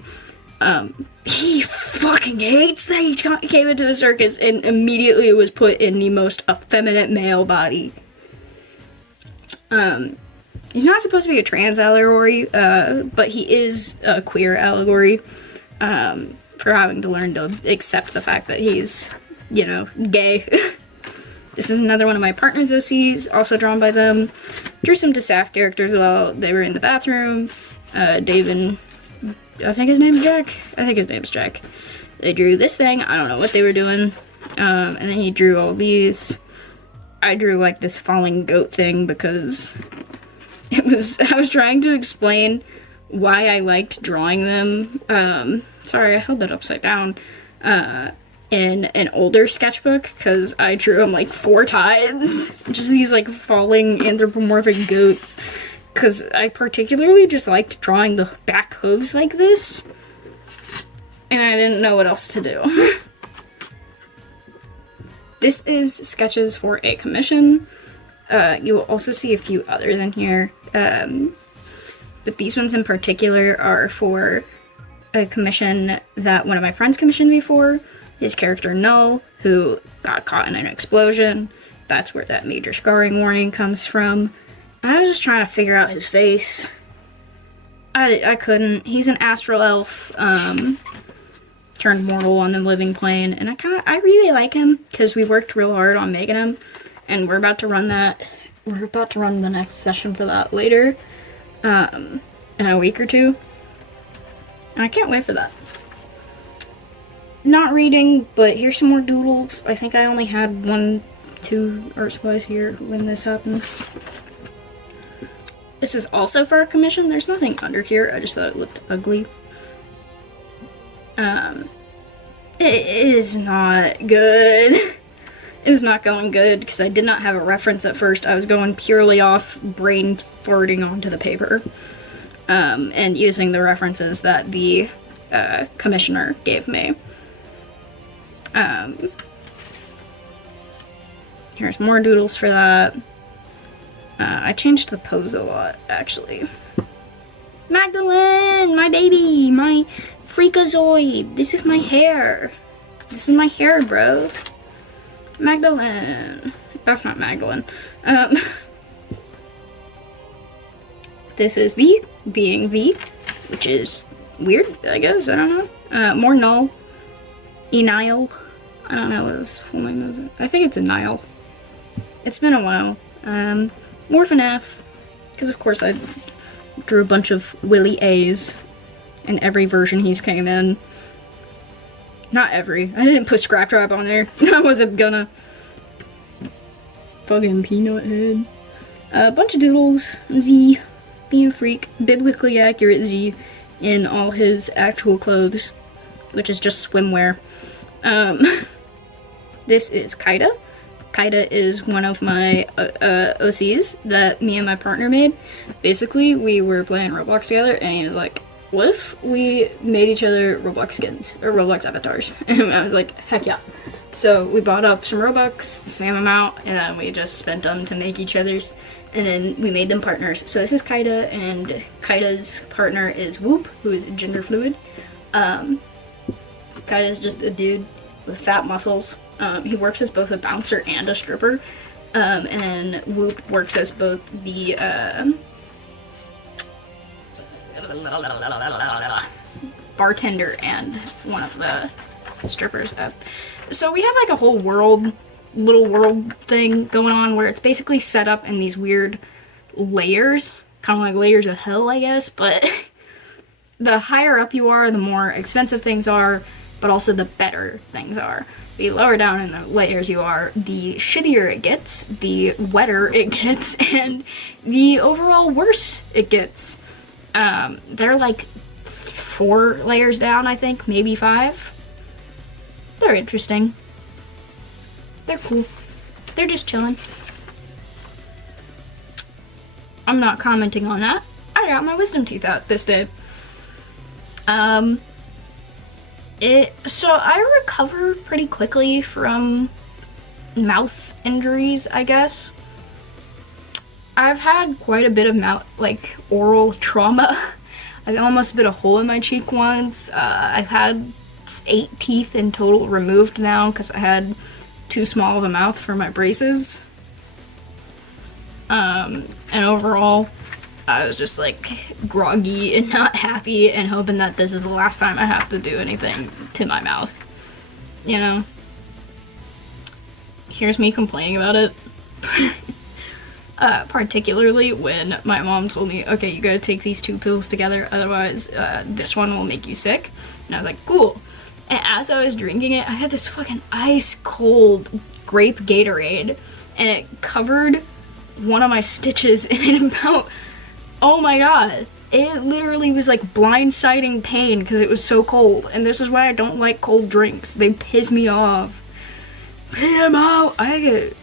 He fucking hates that he came into the circus and immediately was put in the most effeminate male body. He's not supposed to be a trans allegory, but he is a queer allegory, for having to learn to accept the fact that he's, you know, gay. This is another one of my partner's OCs, also drawn by them. Drew some DeSaf characters while they were in the bathroom. Dave and, I think his name's Jack? I think his name's Jack. They drew this thing, I don't know what they were doing. And then he drew all these. I drew like this falling goat thing because I was trying to explain why I liked drawing them. Sorry, I held that upside down. In an older sketchbook, because I drew them like 4 times. Just these like falling anthropomorphic goats. Because I particularly just liked drawing the back hooves like this. And I didn't know what else to do. This is sketches for a commission. You will also see a few others in here. But these ones in particular are for a commission that one of my friends commissioned me for. His character Null, who got caught in an explosion. That's where that major scarring warning comes from. I was just trying to figure out his face. I couldn't. He's an astral elf, turned mortal on the living plane, and I really like him because we worked real hard on making him, and we're about to run that. We're about to run the next session for that later, in a week or two. And I can't wait for that. Not reading, but here's some more doodles. I think I only had 1, 2 art supplies here when this happened. This is also for a commission. There's nothing under here. I just thought it looked ugly. It is not good. It was not going good because I did not have a reference at first. I was going purely off brain farting onto the paper. And using the references that the commissioner gave me. Here's more doodles for that. I changed the pose a lot, actually. Magdalene, my baby, my freakazoid. This is my hair. This is my hair, bro. Magdalene. That's not Magdalene. This is V, being V, which is weird, I guess. I don't know. More Null. Enile. I don't know what his full name is. I think it's Enile. It's been a while. More FNAF. Because of course I drew a bunch of Willy A's in every version he's came in. Not every. I didn't put Scrap Trap on there. I wasn't gonna. Fucking peanut head. A bunch of doodles. Z. Being a freak. Biblically accurate Z in all his actual clothes. Which is just swimwear. This is Kaida. Kaida is one of my OCs that me and my partner made. Basically, we were playing Roblox together, and he was like, what if we made each other Roblox skins, or Roblox avatars? And I was like, heck yeah. So we bought up some Robux, the same amount, and then we just spent them to make each other's, and then we made them partners. So this is Kaida, and Kaida's partner is Whoop, who is gender fluid. Kaida's just a dude with fat muscles. He works as both a bouncer and a stripper, and Whoop works as both the bartender and one of the strippers. So we have like a whole little world thing going on where it's basically set up in these weird layers, kind of like layers of hell, I guess, but the higher up you are, the more expensive things are, but also the better things are. The lower down in the layers you are, the shittier it gets, the wetter it gets, and the overall worse it gets. They're like 4 layers down, I think, maybe 5. They're interesting. They're cool. They're just chilling. I'm not commenting on that. I got my wisdom teeth out this day. So I recover pretty quickly from mouth injuries, I guess. I've had quite a bit of oral trauma. I almost bit a hole in my cheek once. I've had 8 teeth in total removed now because I had too small of a mouth for my braces. And overall, I was just like groggy and not happy and hoping that this is the last time I have to do anything to my mouth. You know? Here's me complaining about it. Particularly when my mom told me, okay, you gotta take these 2 pills together, otherwise this one will make you sick. And I was like, cool. And as I was drinking it, I had this fucking ice cold grape Gatorade, and it covered one of my stitches in about, oh my god, it literally was like blindsiding pain because it was so cold. And this is why I don't like cold drinks. They piss me off. Pay them out. I get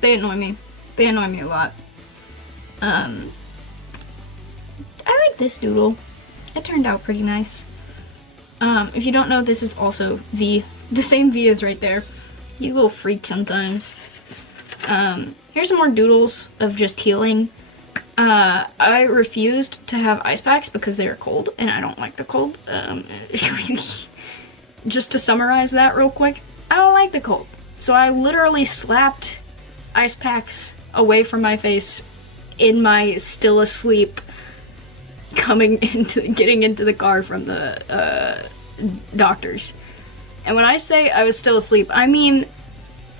they annoy me. They annoy me a lot. I like this doodle. It turned out pretty nice. If you don't know, this is also V. The same V is right there. You little freak sometimes. Here's some more doodles of just healing. I refused to have ice packs because they are cold, and I don't like the cold. Just to summarize that real quick, I don't like the cold. So I literally slapped ice packs away from my face in my still asleep getting into the car from the doctors. And when I say I was still asleep, I mean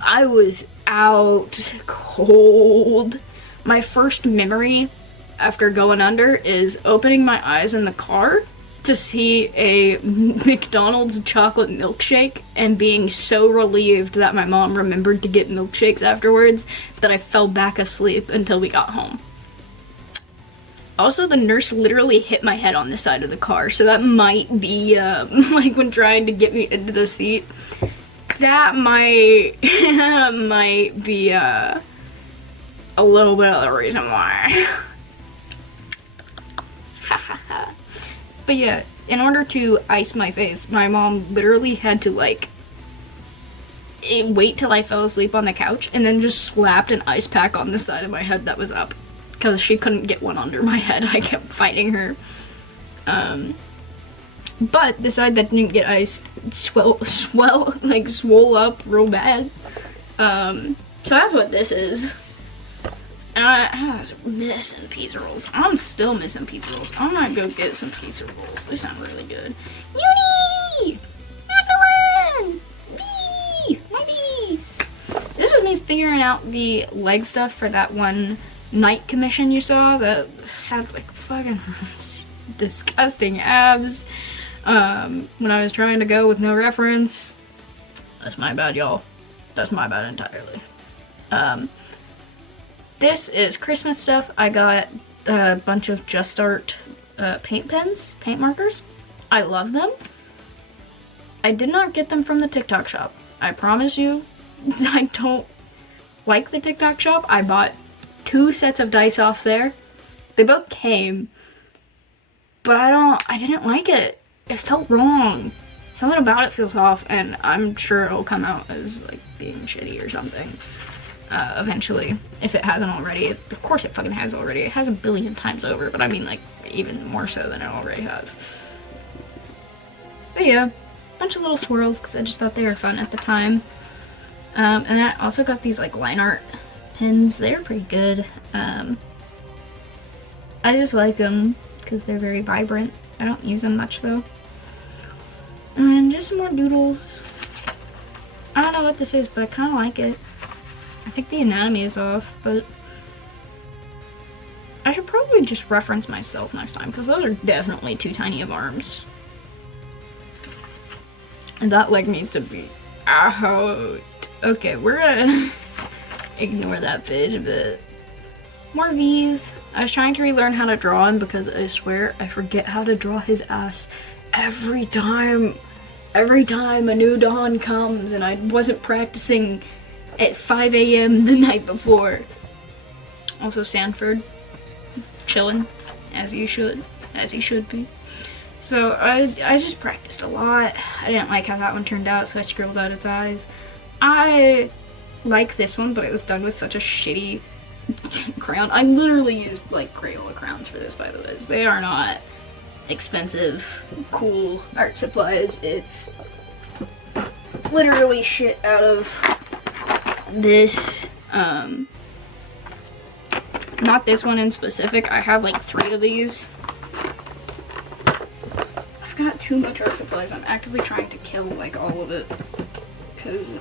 I was out cold. My first memory after going under is opening my eyes in the car to see a McDonald's chocolate milkshake and being so relieved that my mom remembered to get milkshakes afterwards that I fell back asleep until we got home. Also, the nurse literally hit my head on the side of the car, so that might be, like, when trying to get me into the seat, that might be, a little bit of the reason why. But yeah, in order to ice my face, my mom literally had to, like, wait till I fell asleep on the couch and then just slapped an ice pack on the side of my head that was up. Because she couldn't get one under my head. I kept fighting her. But the side that didn't get iced swole up real bad. So that's what this is. And I was missing pizza rolls. I'm still missing pizza rolls. I'm gonna go get some pizza rolls. They sound really good. Uni! Magdalene! Bee! My bees! This was me figuring out the leg stuff for that one night commission you saw that had like fucking disgusting abs. When I was trying to go with no reference. That's my bad, y'all. That's my bad entirely. This is Christmas stuff. I got a bunch of Just Art paint pens, paint markers. I love them. I did not get them from the TikTok shop. I promise you, I don't like the TikTok shop. I bought 2 sets of dice off there. They both came, but I didn't like it. It felt wrong. Something about it feels off, and I'm sure it'll come out as like being shitty or something eventually, if it hasn't already. Of course it fucking has already. It has a billion times over, but I mean like even more so than it already has. But yeah, bunch of little swirls because I just thought they were fun at the time. And I also got these like line art pins. They're pretty good. I just like them because they're very vibrant. I don't use them much though. And just some more doodles. I don't know what this is, but I kind of like it. I think the anatomy is off, but I should probably just reference myself next time because those are definitely too tiny of arms. And that leg needs to be out. Okay, we're gonna ignore that page a bit. More V's. I was trying to relearn how to draw him because I swear I forget how to draw his ass every time. Every time a new dawn comes and I wasn't practicing at 5 a.m. the night before. Also Sanford, chilling, as you should be. So I just practiced a lot. I didn't like how that one turned out, so I scribbled out its eyes. I like this one, but it was done with such a shitty crayon. I literally used like Crayola crayons for this, by the way. They are not expensive, cool art supplies. It's literally shit out of this. Not this one in specific. I have like 3 of these. I've got too much art supplies. I'm actively trying to kill like all of it because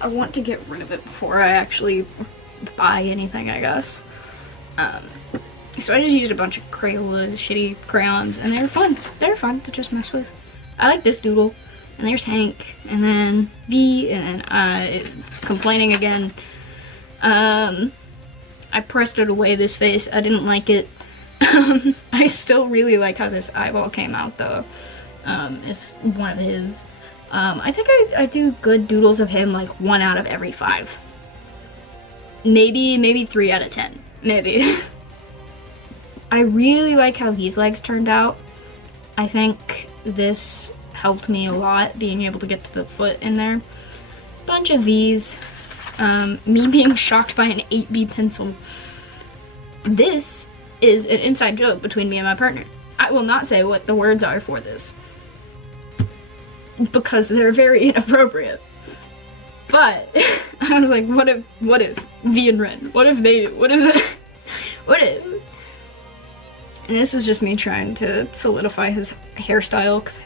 I want to get rid of it before I actually buy anything, I guess. So I just used a bunch of Crayola shitty crayons, and they were fun. They were fun to just mess with. I like this doodle, and there's Hank, and then V, and then complaining again. I pressed it away, this face. I didn't like it. I still really like how this eyeball came out, though. It's one of his. I think I do good doodles of him like 1 out of every 5. Maybe 3 out of 10. Maybe. I really like how these legs turned out. I think this helped me a lot, being able to get to the foot in there. Bunch of V's. Me being shocked by an 8B pencil. This is an inside joke between me and my partner. I will not say what the words are for this, because they're very inappropriate. But I was like, what if V and Ren? What if? And this was just me trying to solidify his hairstyle, because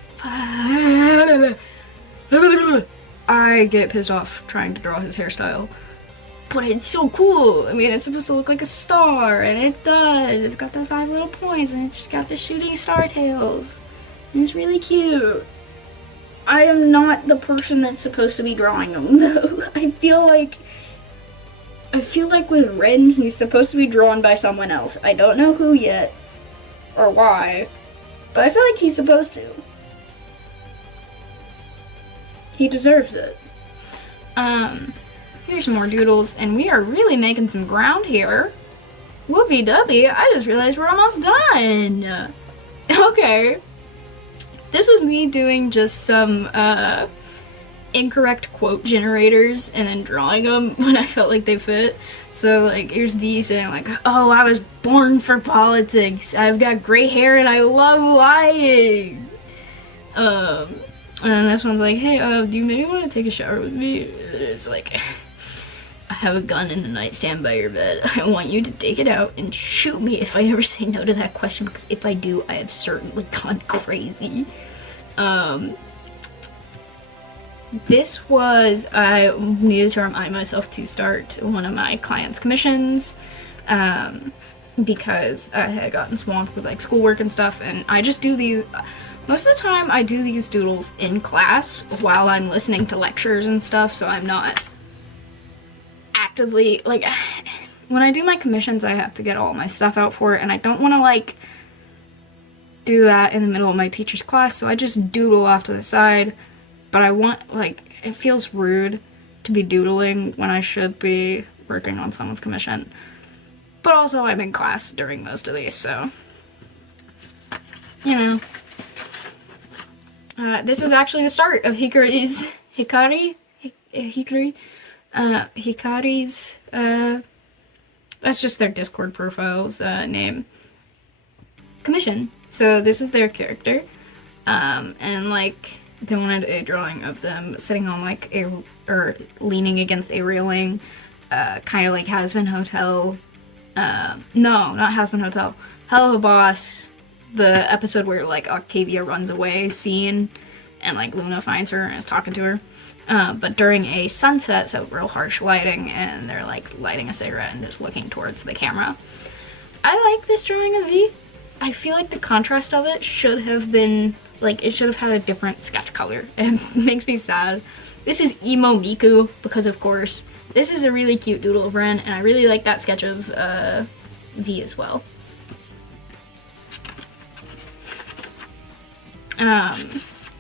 I get pissed off trying to draw his hairstyle. But it's so cool. I mean, it's supposed to look like a star, and it does. It's got the 5 little points, and it's got the shooting star tails. And it's really cute. I am not the person that's supposed to be drawing them, though. I feel like with Ren, he's supposed to be drawn by someone else. I don't know who yet, or why, but I feel like he's supposed to. He deserves it. Here's some more doodles, and we are really making some ground here. Whoopie dubby, I just realized we're almost done. Okay. This was me doing just some incorrect quote generators and then drawing them when I felt like they fit. So like here's V saying like, oh, I was born for politics. I've got gray hair and I love lying. And then this one's like, hey, do you maybe want to take a shower with me? It's like, I have a gun in the nightstand by your bed. I want you to take it out and shoot me if I ever say no to that question, because if I do, I have certainly gone crazy. This was, I needed to remind myself to start one of my clients' commissions, because I had gotten swamped with like schoolwork and stuff, and I just do these, most of the time I do these doodles in class while I'm listening to lectures and stuff, so I'm not actively, like, when I do my commissions, I have to get all my stuff out for it, and I don't want to, like, do that in the middle of my teacher's class, so I just doodle off to the side. But I want, like, it feels rude to be doodling when I should be working on someone's commission. But also, I'm in class during most of these, so, you know. This is actually the start of Hikari's, that's just their Discord profile's name, commission. So this is their character, and like, they wanted a drawing of them sitting on like or leaning against a railing, kind of like Hazbin Hotel, no, not Hazbin Hotel, Hello Boss, the episode where like Octavia runs away scene and like Luna finds her and is talking to her, but during a sunset, so real harsh lighting, and they're like lighting a cigarette and just looking towards the camera. I like this drawing of V. I feel like the contrast of it should have been like, it should have had a different sketch color, and it makes me sad. This is Emo Miku, because of course this is a really cute doodle of Ren, and I really like that sketch of V as well.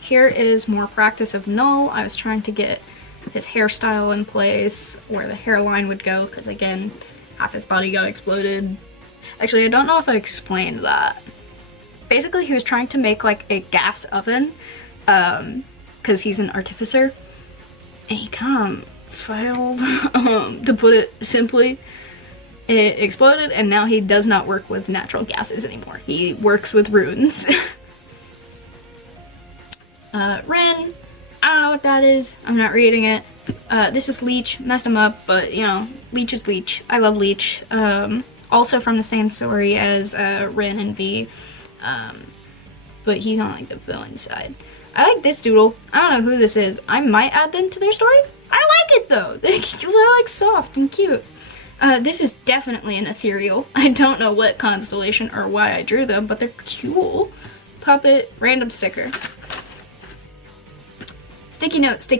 Here is more practice of Null. I was trying to get his hairstyle in place, where the hairline would go, because again, half his body got exploded. Actually, I don't know if I explained that. Basically, he was trying to make like a gas oven, because he's an artificer, and he kind of failed, to put it simply. It exploded, and now he does not work with natural gases anymore. He works with runes. Ren, I don't know what that is. I'm not reading it. This is Leech. Messed him up, but you know, Leech is Leech. I love Leech. Also from the same story as Ren and V. But he's on like the villain side. I like this doodle. I don't know who this is. I might add them to their story. I like it though. They're like soft and cute. This is definitely an ethereal. I don't know what constellation or why I drew them, but they're cool. Puppet, random sticker. Sticky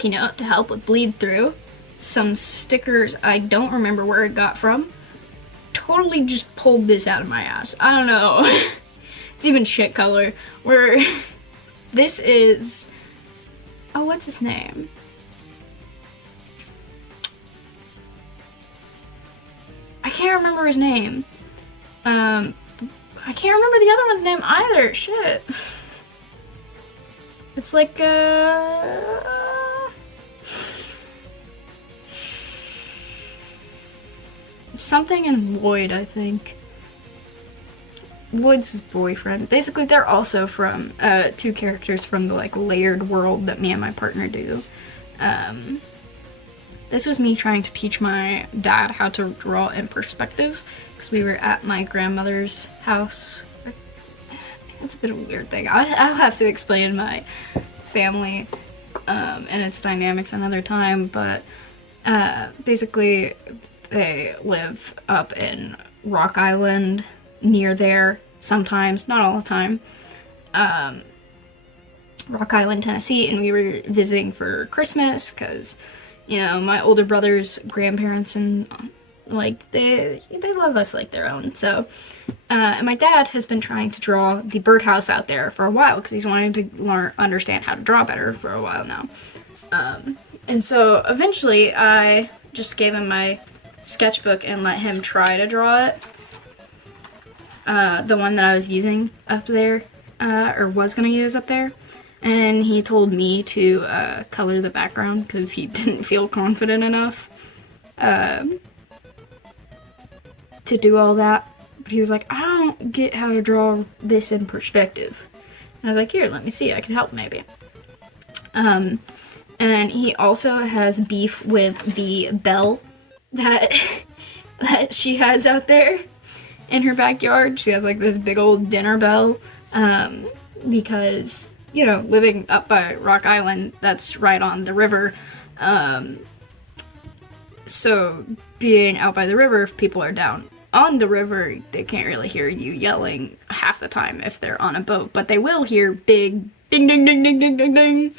note to help with bleed through. Some stickers I don't remember where I got from. Totally just pulled this out of my ass. I don't know. It's even shit color. Where this is, oh, what's his name? I can't remember his name. I can't remember the other one's name either. Shit. It's like, something in Lloyd, I think. Lloyd's his boyfriend. Basically, they're also from, two characters from the, like, layered world that me and my partner do. This was me trying to teach my dad how to draw in perspective, because we were at my grandmother's house. It's a bit of a weird thing. I'll have to explain my family and its dynamics another time, but basically they live up in Rock Island, near there, sometimes, not all the time. Rock Island, Tennessee, and we were visiting for Christmas, because, you know, my older brother's grandparents and, like, they love us like their own, so... and my dad has been trying to draw the birdhouse out there for a while, because he's wanting to understand how to draw better for a while now. And so eventually I just gave him my sketchbook and let him try to draw it. The one that I was using up there, or was going to use up there. And he told me to color the background, because he didn't feel confident enough to do all that. But he was like, I don't get how to draw this in perspective. And I was like, here, let me see, I can help maybe. And he also has beef with the bell that she has out there in her backyard. She has like this big old dinner bell, because, you know, living up by Rock Island, that's right on the river. So being out by the river, if people are down on the river, they can't really hear you yelling half the time if they're on a boat, but they will hear big ding ding ding ding ding ding ding.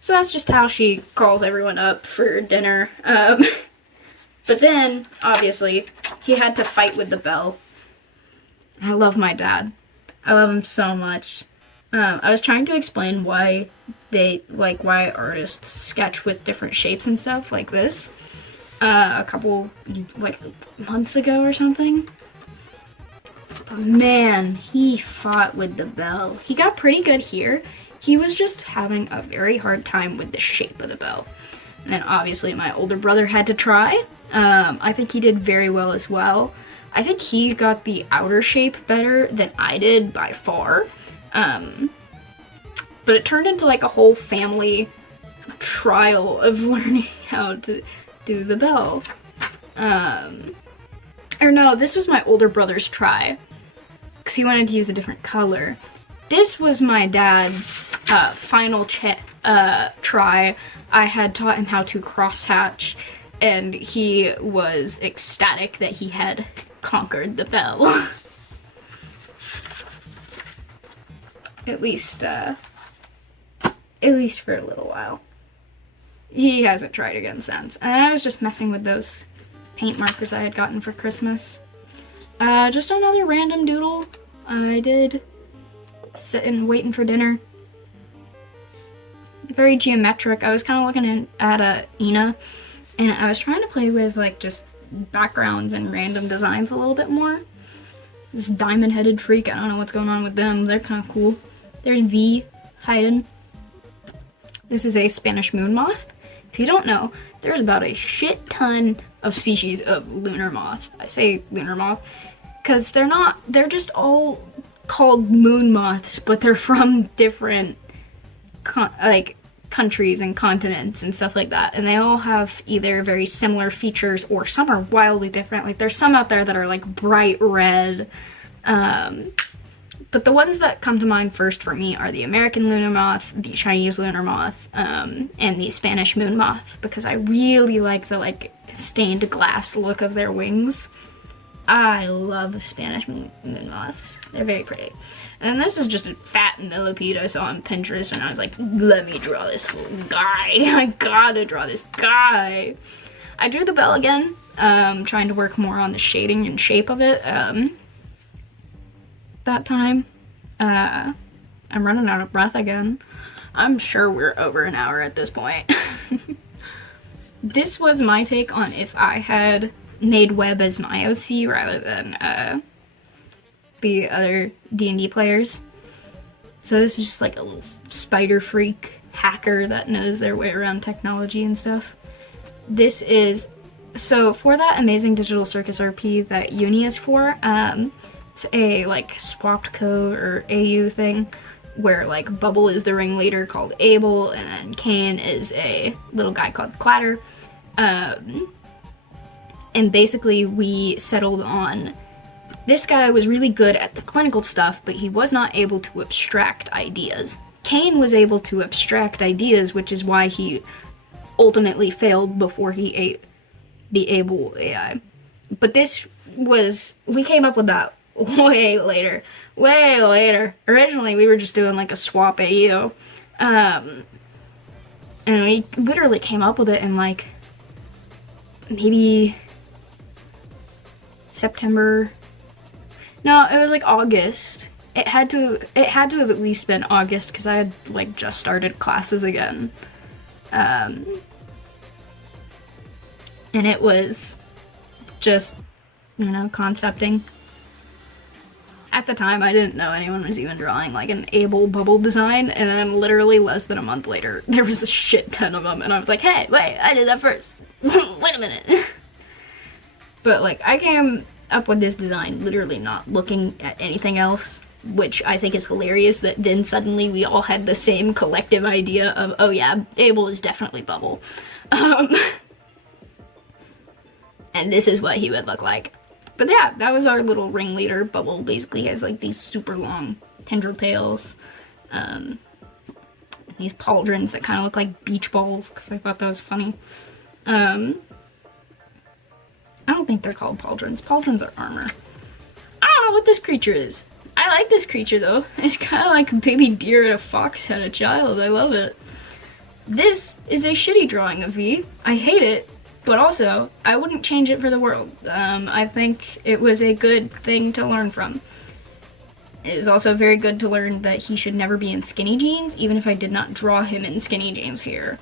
So that's just how she calls everyone up for dinner. But then, obviously, he had to fight with the bell. I love my dad. I love him so much. I was trying to explain why why artists sketch with different shapes and stuff like this a couple, like, months ago or something. But man, he fought with the bell. He got pretty good here. He was just having a very hard time with the shape of the bell. And then obviously my older brother had to try. I think he did very well as well. I think he got the outer shape better than I did by far. But it turned into like a whole family trial of learning how to do the bell. Or no, this was my older brother's try, because he wanted to use a different color. This was my dad's final try. I had taught him how to crosshatch, and he was ecstatic that he had conquered the bell. At least for a little while. He hasn't tried again since. And I was just messing with those paint markers I had gotten for Christmas. Just another random doodle. I did sitting waiting for dinner. Very geometric. I was kind of looking at enogh, and I was trying to play with like just backgrounds and random designs a little bit more. This diamond-headed freak, I don't know what's going on with them. They're kind of cool. There's V hiding. This is a Spanish moon moth. If you don't know, there's about a shit ton of species of lunar moth. I say lunar moth because they're just all called moon moths, but they're from different countries and continents and stuff like that, and they all have either very similar features or some are wildly different. Like there's some out there that are like bright red, but the ones that come to mind first for me are the American lunar moth, the Chinese lunar moth, and the Spanish moon moth, because I really like the like stained glass look of their wings. I love Spanish moon moths. They're very pretty. And this is just a fat millipede I saw on Pinterest, and I was like, let me draw this little guy. I gotta draw this guy. I drew the bell again, trying to work more on the shading and shape of it. That time. I'm running out of breath again. I'm sure we're over an hour at this point. This was my take on if I had made web as my OC rather than the other D&D players. So this is just like a little spider freak hacker that knows their way around technology and stuff. This is, so for that amazing digital circus RP that Uni is for, it's a like swapped code or AU thing where like Bubble is the ringleader called Abel, and then Kane is a little guy called Clatter. And basically we settled on this guy was really good at the clinical stuff, but he was not able to abstract ideas. Kane was able to abstract ideas, which is why he ultimately failed before he ate the Abel AI. But this was, we came up with that way later. Originally we were just doing like a swap AU. And we literally came up with it in like maybe September. No, it was like August. It had to have at least been August because I had like just started classes again. And it was just, you know, concepting. At the time, I didn't know anyone was even drawing like an Abel bubble design, and then literally less than a month later, there was a shit ton of them, and I was like, hey, wait, I did that first. Wait a minute. But like, I came up with this design literally not looking at anything else, which I think is hilarious that then suddenly we all had the same collective idea of, oh yeah, Abel is definitely Bubble. And this is what he would look like. But yeah, that was our little ringleader. Bubble basically has like these super long tendril tails. These pauldrons that kind of look like beach balls, because I thought that was funny. I don't think they're called pauldrons. Pauldrons are armor. I don't know what this creature is. I like this creature though. It's kind of like a baby deer and a fox had a child. I love it. This is a shitty drawing of V. I hate it, but also I wouldn't change it for the world. I think it was a good thing to learn from. It is also very good to learn that he should never be in skinny jeans, even if I did not draw him in skinny jeans here.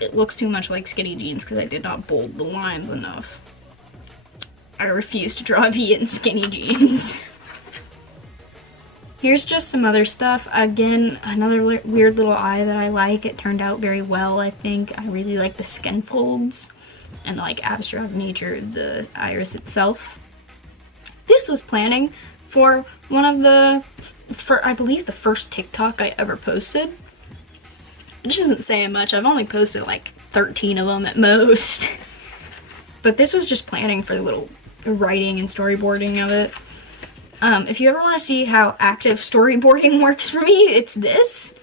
It looks too much like skinny jeans because I did not bold the lines enough. I refuse to draw V in skinny jeans. Here's just some other stuff. Again, another weird little eye that I like. It turned out very well, I think. I really like the skin folds and like abstract nature of the iris itself. This was planning for one of the, I believe the first TikTok I ever posted. Which isn't saying much. I've only posted like 13 of them at most. But this was just planning for the little writing and storyboarding of it. If you ever want to see how active storyboarding works for me, it's this.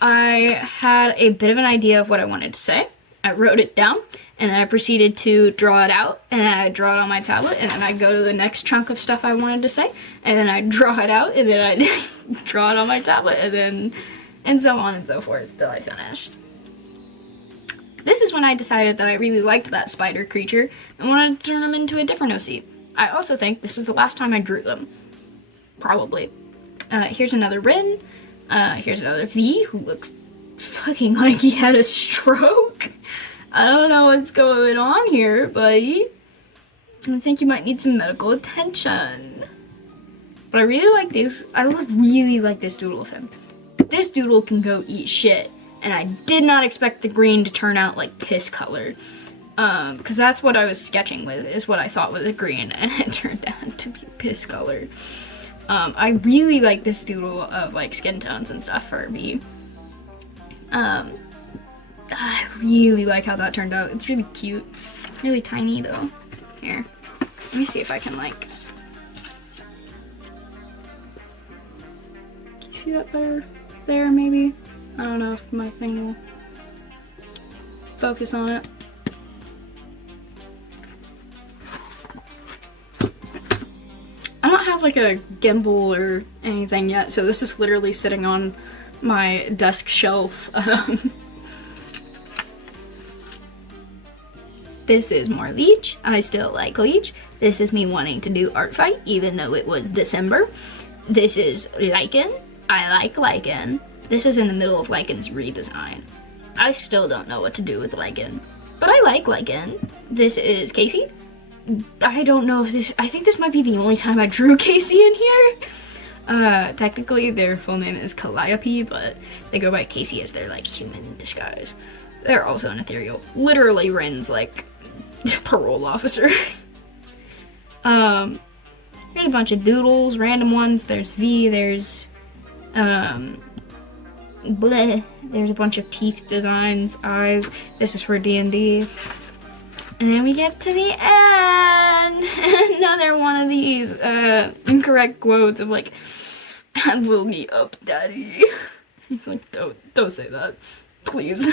I had a bit of an idea of what I wanted to say. I wrote it down, and then I proceeded to draw it out, and then I draw it on my tablet, and then I go to the next chunk of stuff I wanted to say, and then I draw it out, and then I draw it on my tablet, and so on and so forth till I finished. This is when I decided that I really liked that spider creature and wanted to turn them into a different OC. I also think this is the last time I drew them. Probably. Here's another Rin. Here's another V who looks fucking like he had a stroke. I don't know what's going on here, buddy. I think you might need some medical attention. But I really like this. I really like this doodle of him. This doodle can go eat shit. And I did not expect the green to turn out like piss colored. Because that's what I was sketching with, is what I thought was a green, and it turned out to be piss colored. I really like this doodle of like skin tones and stuff for me. I really like how that turned out. It's really cute. Really tiny though. Here. Let me see if I can like... Can you see that better there maybe? I don't know if my thing will focus on it. I don't have like a gimbal or anything yet, so this is literally sitting on my desk shelf. This is more Leech. I still like Leech. This is me wanting to do Art Fight, even though it was December. This is Lichen. I like Lichen. This is in the middle of Lichen's redesign. I still don't know what to do with Lichen, but I like Lichen. This is Casey. I don't know if this... I think this might be the only time I drew Casey in here. Technically, their full name is Calliope, but they go by Casey as their, like, human disguise. They're also an ethereal. Literally, Rin's, like, parole officer. Here's a bunch of doodles, random ones. There's V, there's... bleh. There's a bunch of teeth designs, eyes. This is for D&D. And then we get to the end! Another one of these incorrect quotes of like, "Anvil me up, daddy." He's like, don't say that, please.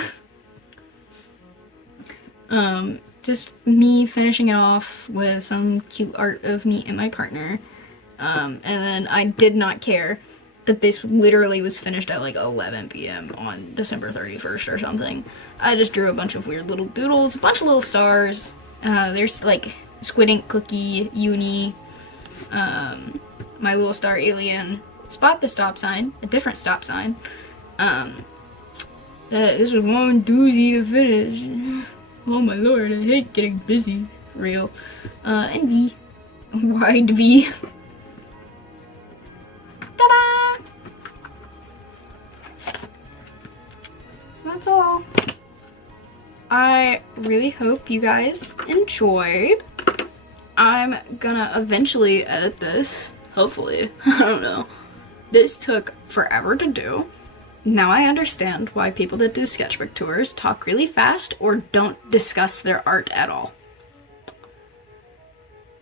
Just me finishing it off with some cute art of me and my partner. And then I did not care that this literally was finished at like 11 p.m. on December 31st or something. I just drew a bunch of weird little doodles, a bunch of little stars. There's like Squid Ink Cookie, Uni, my little star alien, Spot the stop sign, a different stop sign. This was one doozy to finish. Oh my lord, I hate getting busy. Real. And V. Wide V. Ta-da! So that's all. I really hope you guys enjoyed. I'm gonna eventually edit this. Hopefully. I don't know. This took forever to do. Now I understand why people that do sketchbook tours talk really fast or don't discuss their art at all.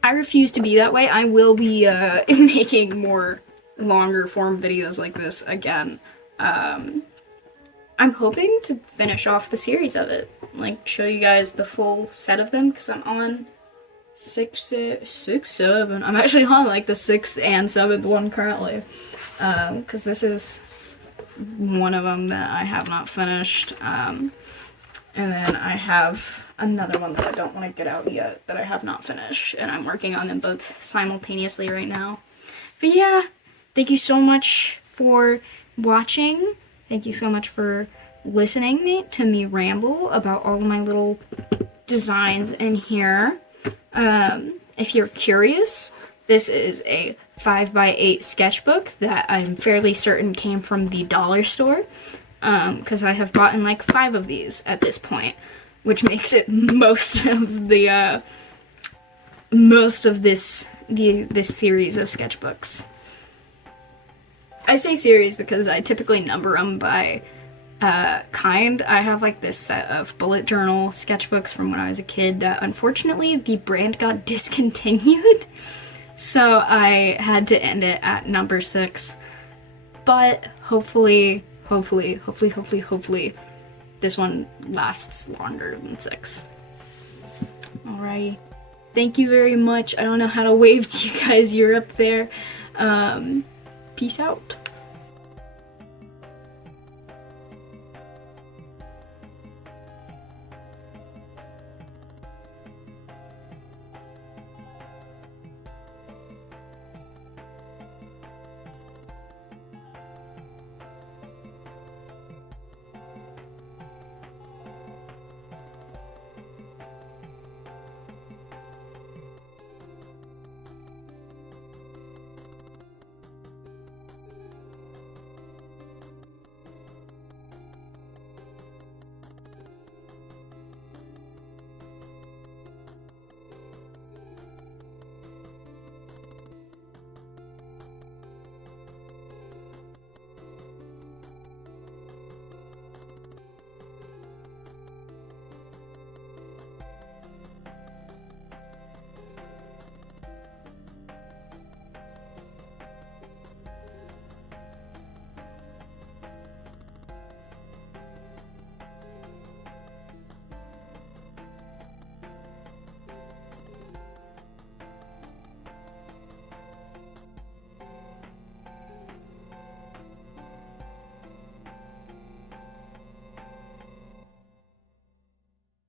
I refuse to be that way. I will be making more longer form videos like this again. I'm hoping to finish off the series of it. Like, show you guys the full set of them, because I'm on 6, 7. I'm actually on like the 6th and 7th one currently. Because this is one of them that I have not finished. And then I have another one that I don't want to get out yet that I have not finished. And I'm working on them both simultaneously right now. But yeah, thank you so much for watching. Thank you so much for listening to me ramble about all of my little designs in here. If you're curious, this is a 5x8 sketchbook that I'm fairly certain came from the dollar store, because I have bought like 5 of these at this point, which makes it most of this series of sketchbooks. I say series because I typically number them by kind. I have like this set of bullet journal sketchbooks from when I was a kid that unfortunately the brand got discontinued, so I had to end it at number 6. But hopefully this one lasts longer than 6. Alrighty. Thank you very much. I don't know how to wave to you guys. You're up there. Peace out.